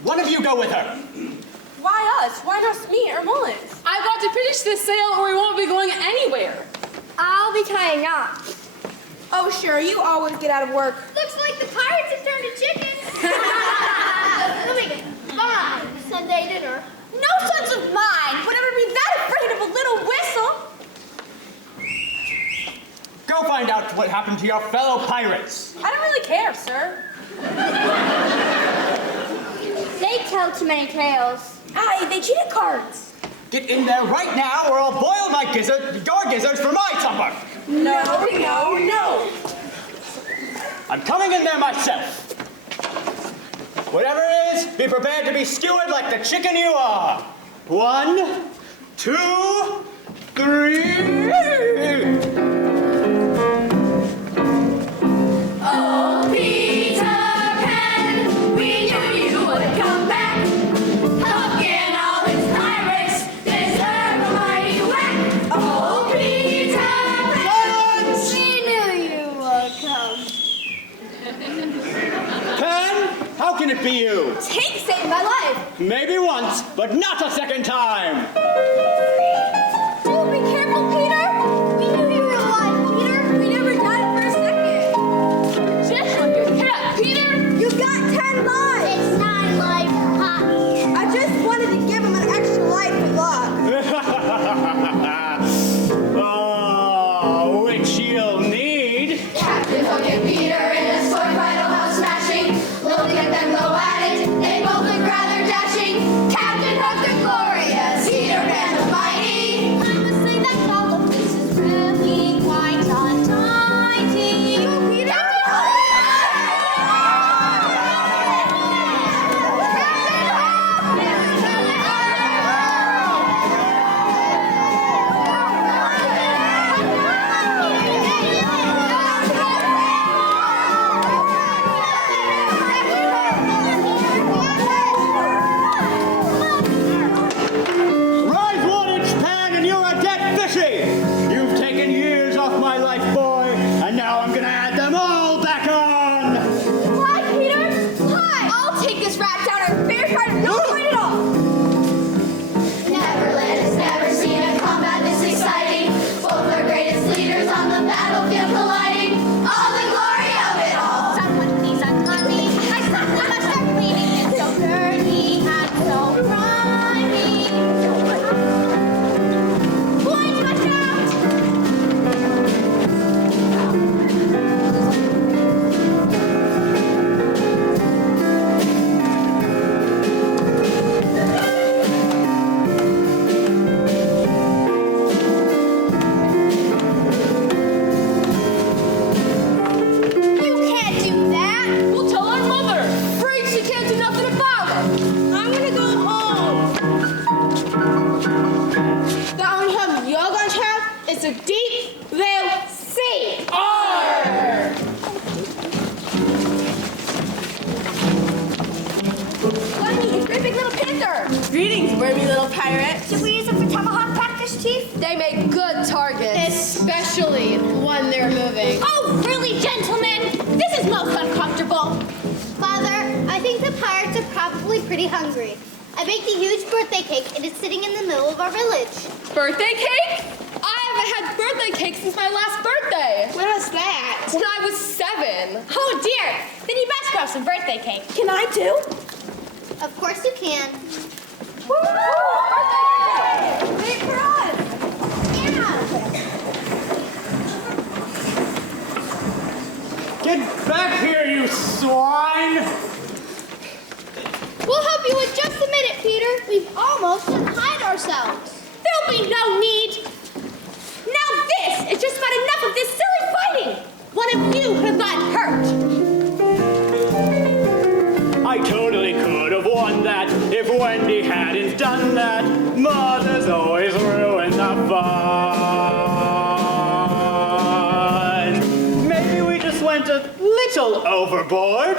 One of you go with her. Why us? Why not me or Mullins? I've got to finish this sail or we won't be going anywhere. I'll be tying knots. Oh, sure, you always get out of work. Looks like the pirates have turned to chickens. Come here. Fine. Sunday dinner. No sons of mine would ever be that afraid of a little whistle. Go find out what happened to your fellow pirates. I don't really care, sir. They tell too many tales. Aye, they cheated cards. Get in there right now or I'll boil my your gizzards for my supper. No. I'm coming in there myself. Whatever it is, be prepared to be skewered like the chicken you are. 1, 2, 3. Oh, Peter Pan, we knew you would come back. Hook and all his pirates deserve a mighty whack. Oh, Peter Pan, we knew you would come. Pan, how can it be you? Tink saved my life. Maybe once, but not a second time. Oh, be careful, Peter. We knew you were alive, Peter. We never died for a second. Just like your cat, Peter. You got 10 lives. It's 9 lives, huh? I just wanted to give him an extra life for luck. Oh, which you'll need. Captain Hook and Peter in a sword fight, oh how smashing. Look at them go at it, they both look rather dashing. Captain Hook the glorious, Peter Pan the mighty. I must say that all of this is really quite untidy. Go, Peter. Rise 1 inch, Pan, and you're a dead fishy. You've taken years off my life, boy, and now I'm gonna add them all back on. Why, Peter? Why? I'll take this rat down and fair fight him. No fight at all. Neverland has never seen a combat this exciting. Both our greatest leaders on the battlefield colliding. All the glory of it all. Someone please untie me. I suddenly must start bleeding. It's so dirty and so grimy. Boys, watch out! You can't do that. We'll tell our mother. Afraid she can't do nothing about it. I'm gonna go home. The only home you're going to have is a deep blue sea. Wendy, it's Great Big Little Panther. Greetings, wormy little pirate. Should we use them for tomahawk practice, Chief? They make good targets. Especially when they're moving. Oh, really, gentlemen? This is most uncomfortable. Father, I think the pirates are probably pretty hungry. I baked a huge birthday cake and it's sitting in the middle of our village. Birthday cake? I haven't had birthday cake since my last birthday. When was that? When I was 7. Oh dear. Then you best grab some birthday cake. Can I too? Of course you can. Wait for us. Yeah. Get back here, you swine! We'll help you in just a minute, Peter. We've almost untied ourselves. There'll be no need. Now this is just about enough of this silly fighting. One of you could have gotten hurt. I totally could have won that if Wendy hadn't done that. Mothers always ruin the fun. Maybe we just went a little overboard.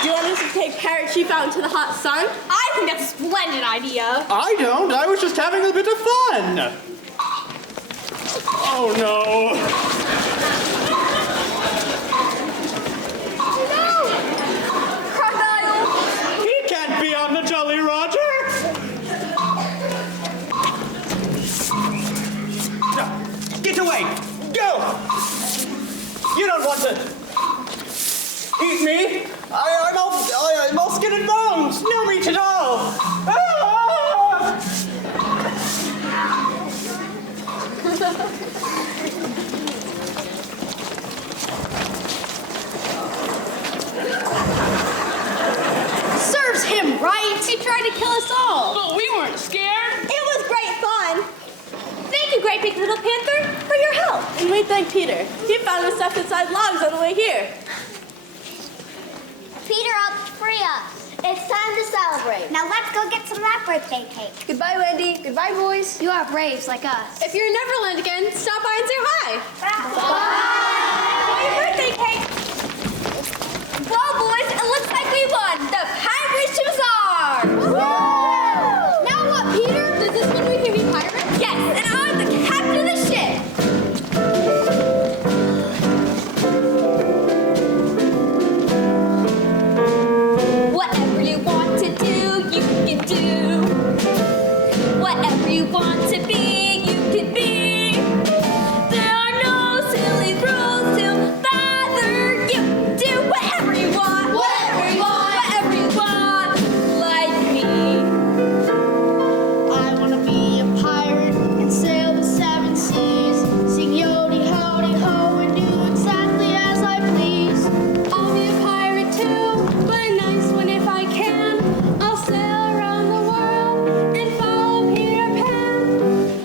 Do you want us to take Parrot Chief out into the hot sun? I think that's a splendid idea. I don't. I was just having a bit of fun. Oh no. Crocodile. He can't be on the Jolly Roger. No, get away. Go. You don't want to eat me. I'm all skin and bones. No meat at all. Ah! Serves him right. He tried to kill us all. But we weren't scared. It was great fun. Thank you, Great Big Little Panther, for your help. And we thank Peter. He found us stuffed inside logs on the way here. Peter, up, free us. It's time to celebrate. Now let's go get some of that birthday cake. Goodbye, Wendy. Goodbye, boys. You are braves like us. If you're in Neverland again, stop by and say hi. Happy birthday cake. Well, boys, it looks like we won the Pirates Bazaar. Now what, Peter? Does this mean we can be pirates? Yes, and I'm the captain of the ship. Whatever you want to do, you can do. Whatever you want to be, you can be. There are no silly rules to bother you. Do whatever you want. Whatever you want. Whatever you want. Like me. I want to be a pirate and sail the 7 seas. Sing yodi howdy ho and do exactly as I please. I'll be a pirate too, but a nice one if I can. I'll sail around the world and follow Peter Pan.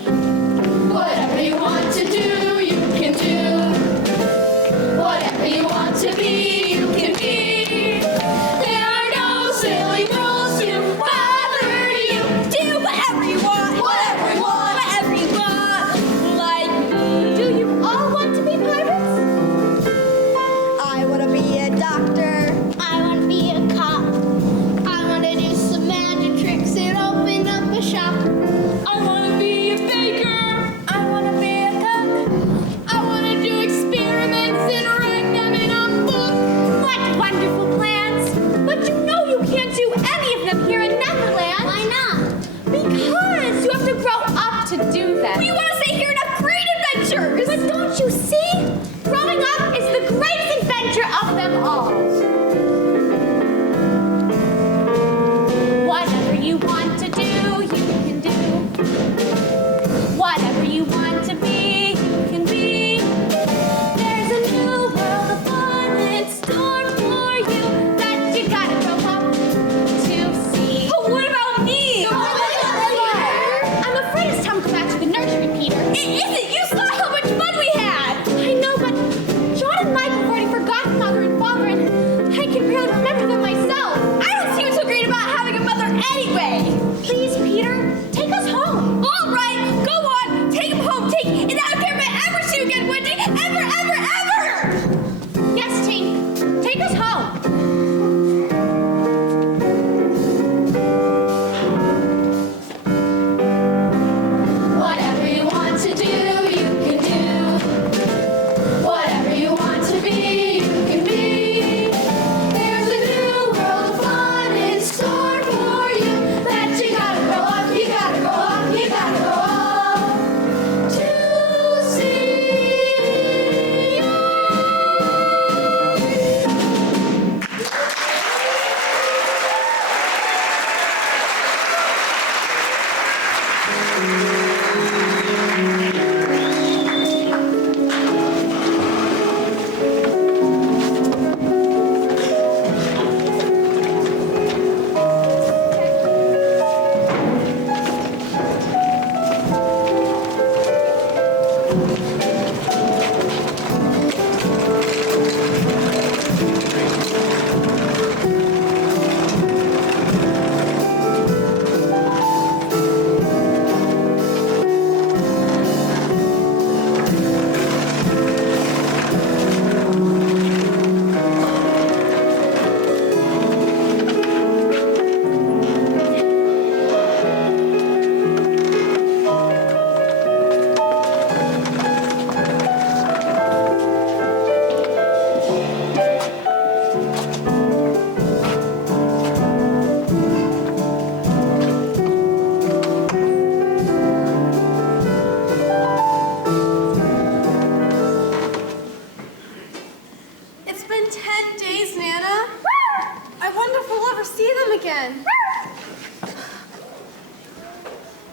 never see them again.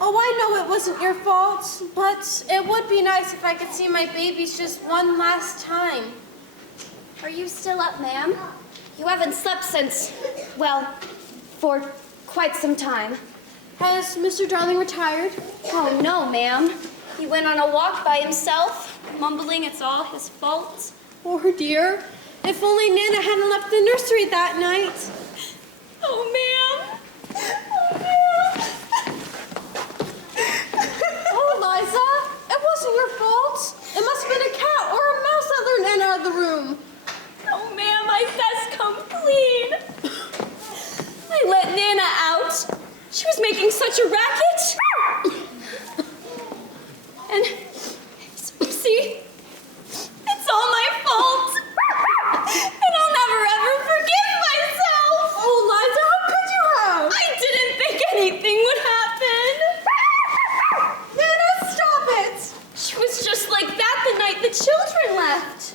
Oh, I know it wasn't your fault, but it would be nice if I could see my babies just one last time. Are you still up, ma'am? You haven't slept since, well, for quite some time. Has Mr. Darling retired? Oh, no, ma'am. He went on a walk by himself, mumbling it's all his fault. Poor dear. If only Nana hadn't left the nursery that night. Oh, ma'am. Oh, ma'am. Oh, Liza, it wasn't your fault. It must have been a cat or a mouse that lured Nana out of the room. Oh, ma'am, my best come clean. I let Nana out. She was making such a racket. And, see, it's all my fault. And I'll never ever forgive myself. Oh, Liza, how could you have? I didn't think anything would happen. Nana, stop it. She was just like that the night the children left.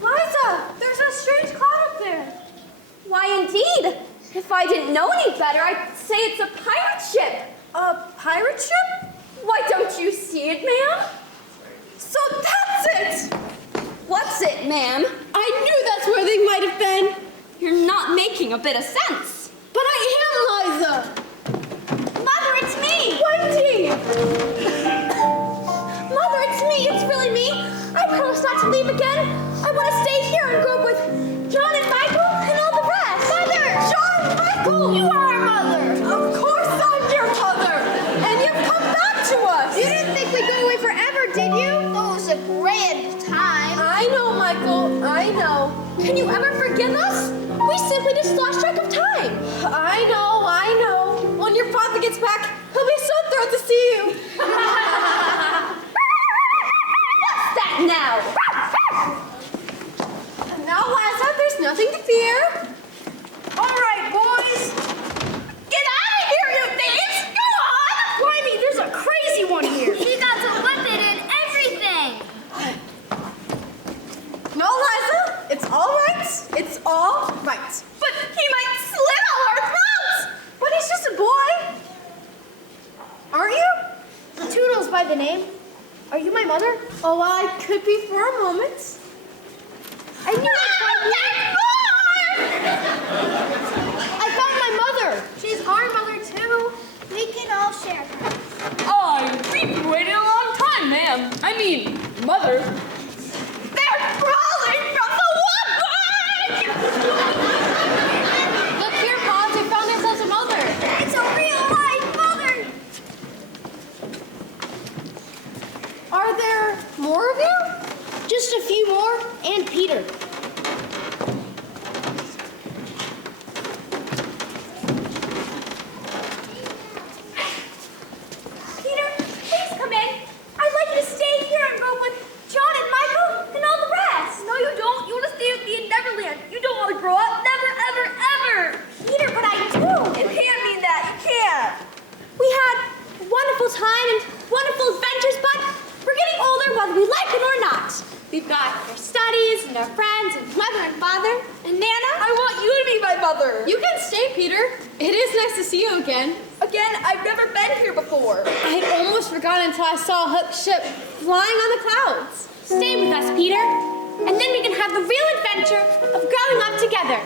Liza, there's a strange cloud up there. Why, indeed. If I didn't know any better, I'd say it's a pirate ship. A pirate ship? Why, don't you see it, ma'am? So that's it. What's it, ma'am? I knew that's where they might have been. You're not making a bit of sense. But I am, Liza. Mother, it's me! Wendy! Mother, it's me! It's really me! I promised not to leave again! I want to stay here and grow up with John and Michael and all the rest! Mother! John, Michael! You are our mother! Of course I'm your mother! And you've come back to us! You didn't think we'd go away forever, did you? It was a grand time. I know, Michael. I know. Can you ever forgive us? We simply just lost track of time. I know, I know. When your father gets back, he'll be so thrilled to see you. What's that now? Now, Liza, there's nothing to fear. All right, boys. Get out of here, you thieves! Go on! Blimey, there's a crazy one here. He got a weapon and everything. No, Liza, it's all right. It's all right. But he might slit all our throats! But he's just a boy. Aren't you? Toodles by the name. Are you my mother? Oh, I could be for a moment. I knew I found my mother. She's our mother too. We can all share her. Oh, we've been waiting a long time, ma'am. I mean, mother. They're crawling from the woodwork! Look here, Pons. We found ourselves a mother. It's a real life mother. Are there more of you? Just a few more and Peter. Peter, please come in. I'd like you to stay here and grow up with John and Michael and all the rest. No, you don't. You want to stay with me in Neverland. You don't want to grow up. Never, ever, ever. Peter, but I do. You can't mean that. You can't. We had a wonderful time and wonderful adventures, but we're getting older whether we like it or not. We've got our studies and our friends and mother and father and Nana. I want you to be my mother. You can stay, Peter. It is nice to see you again. Again, I've never been here before. I had almost forgotten until I saw Hook's ship flying on the clouds. Stay with us, Peter, and then we can have the real adventure of growing up together.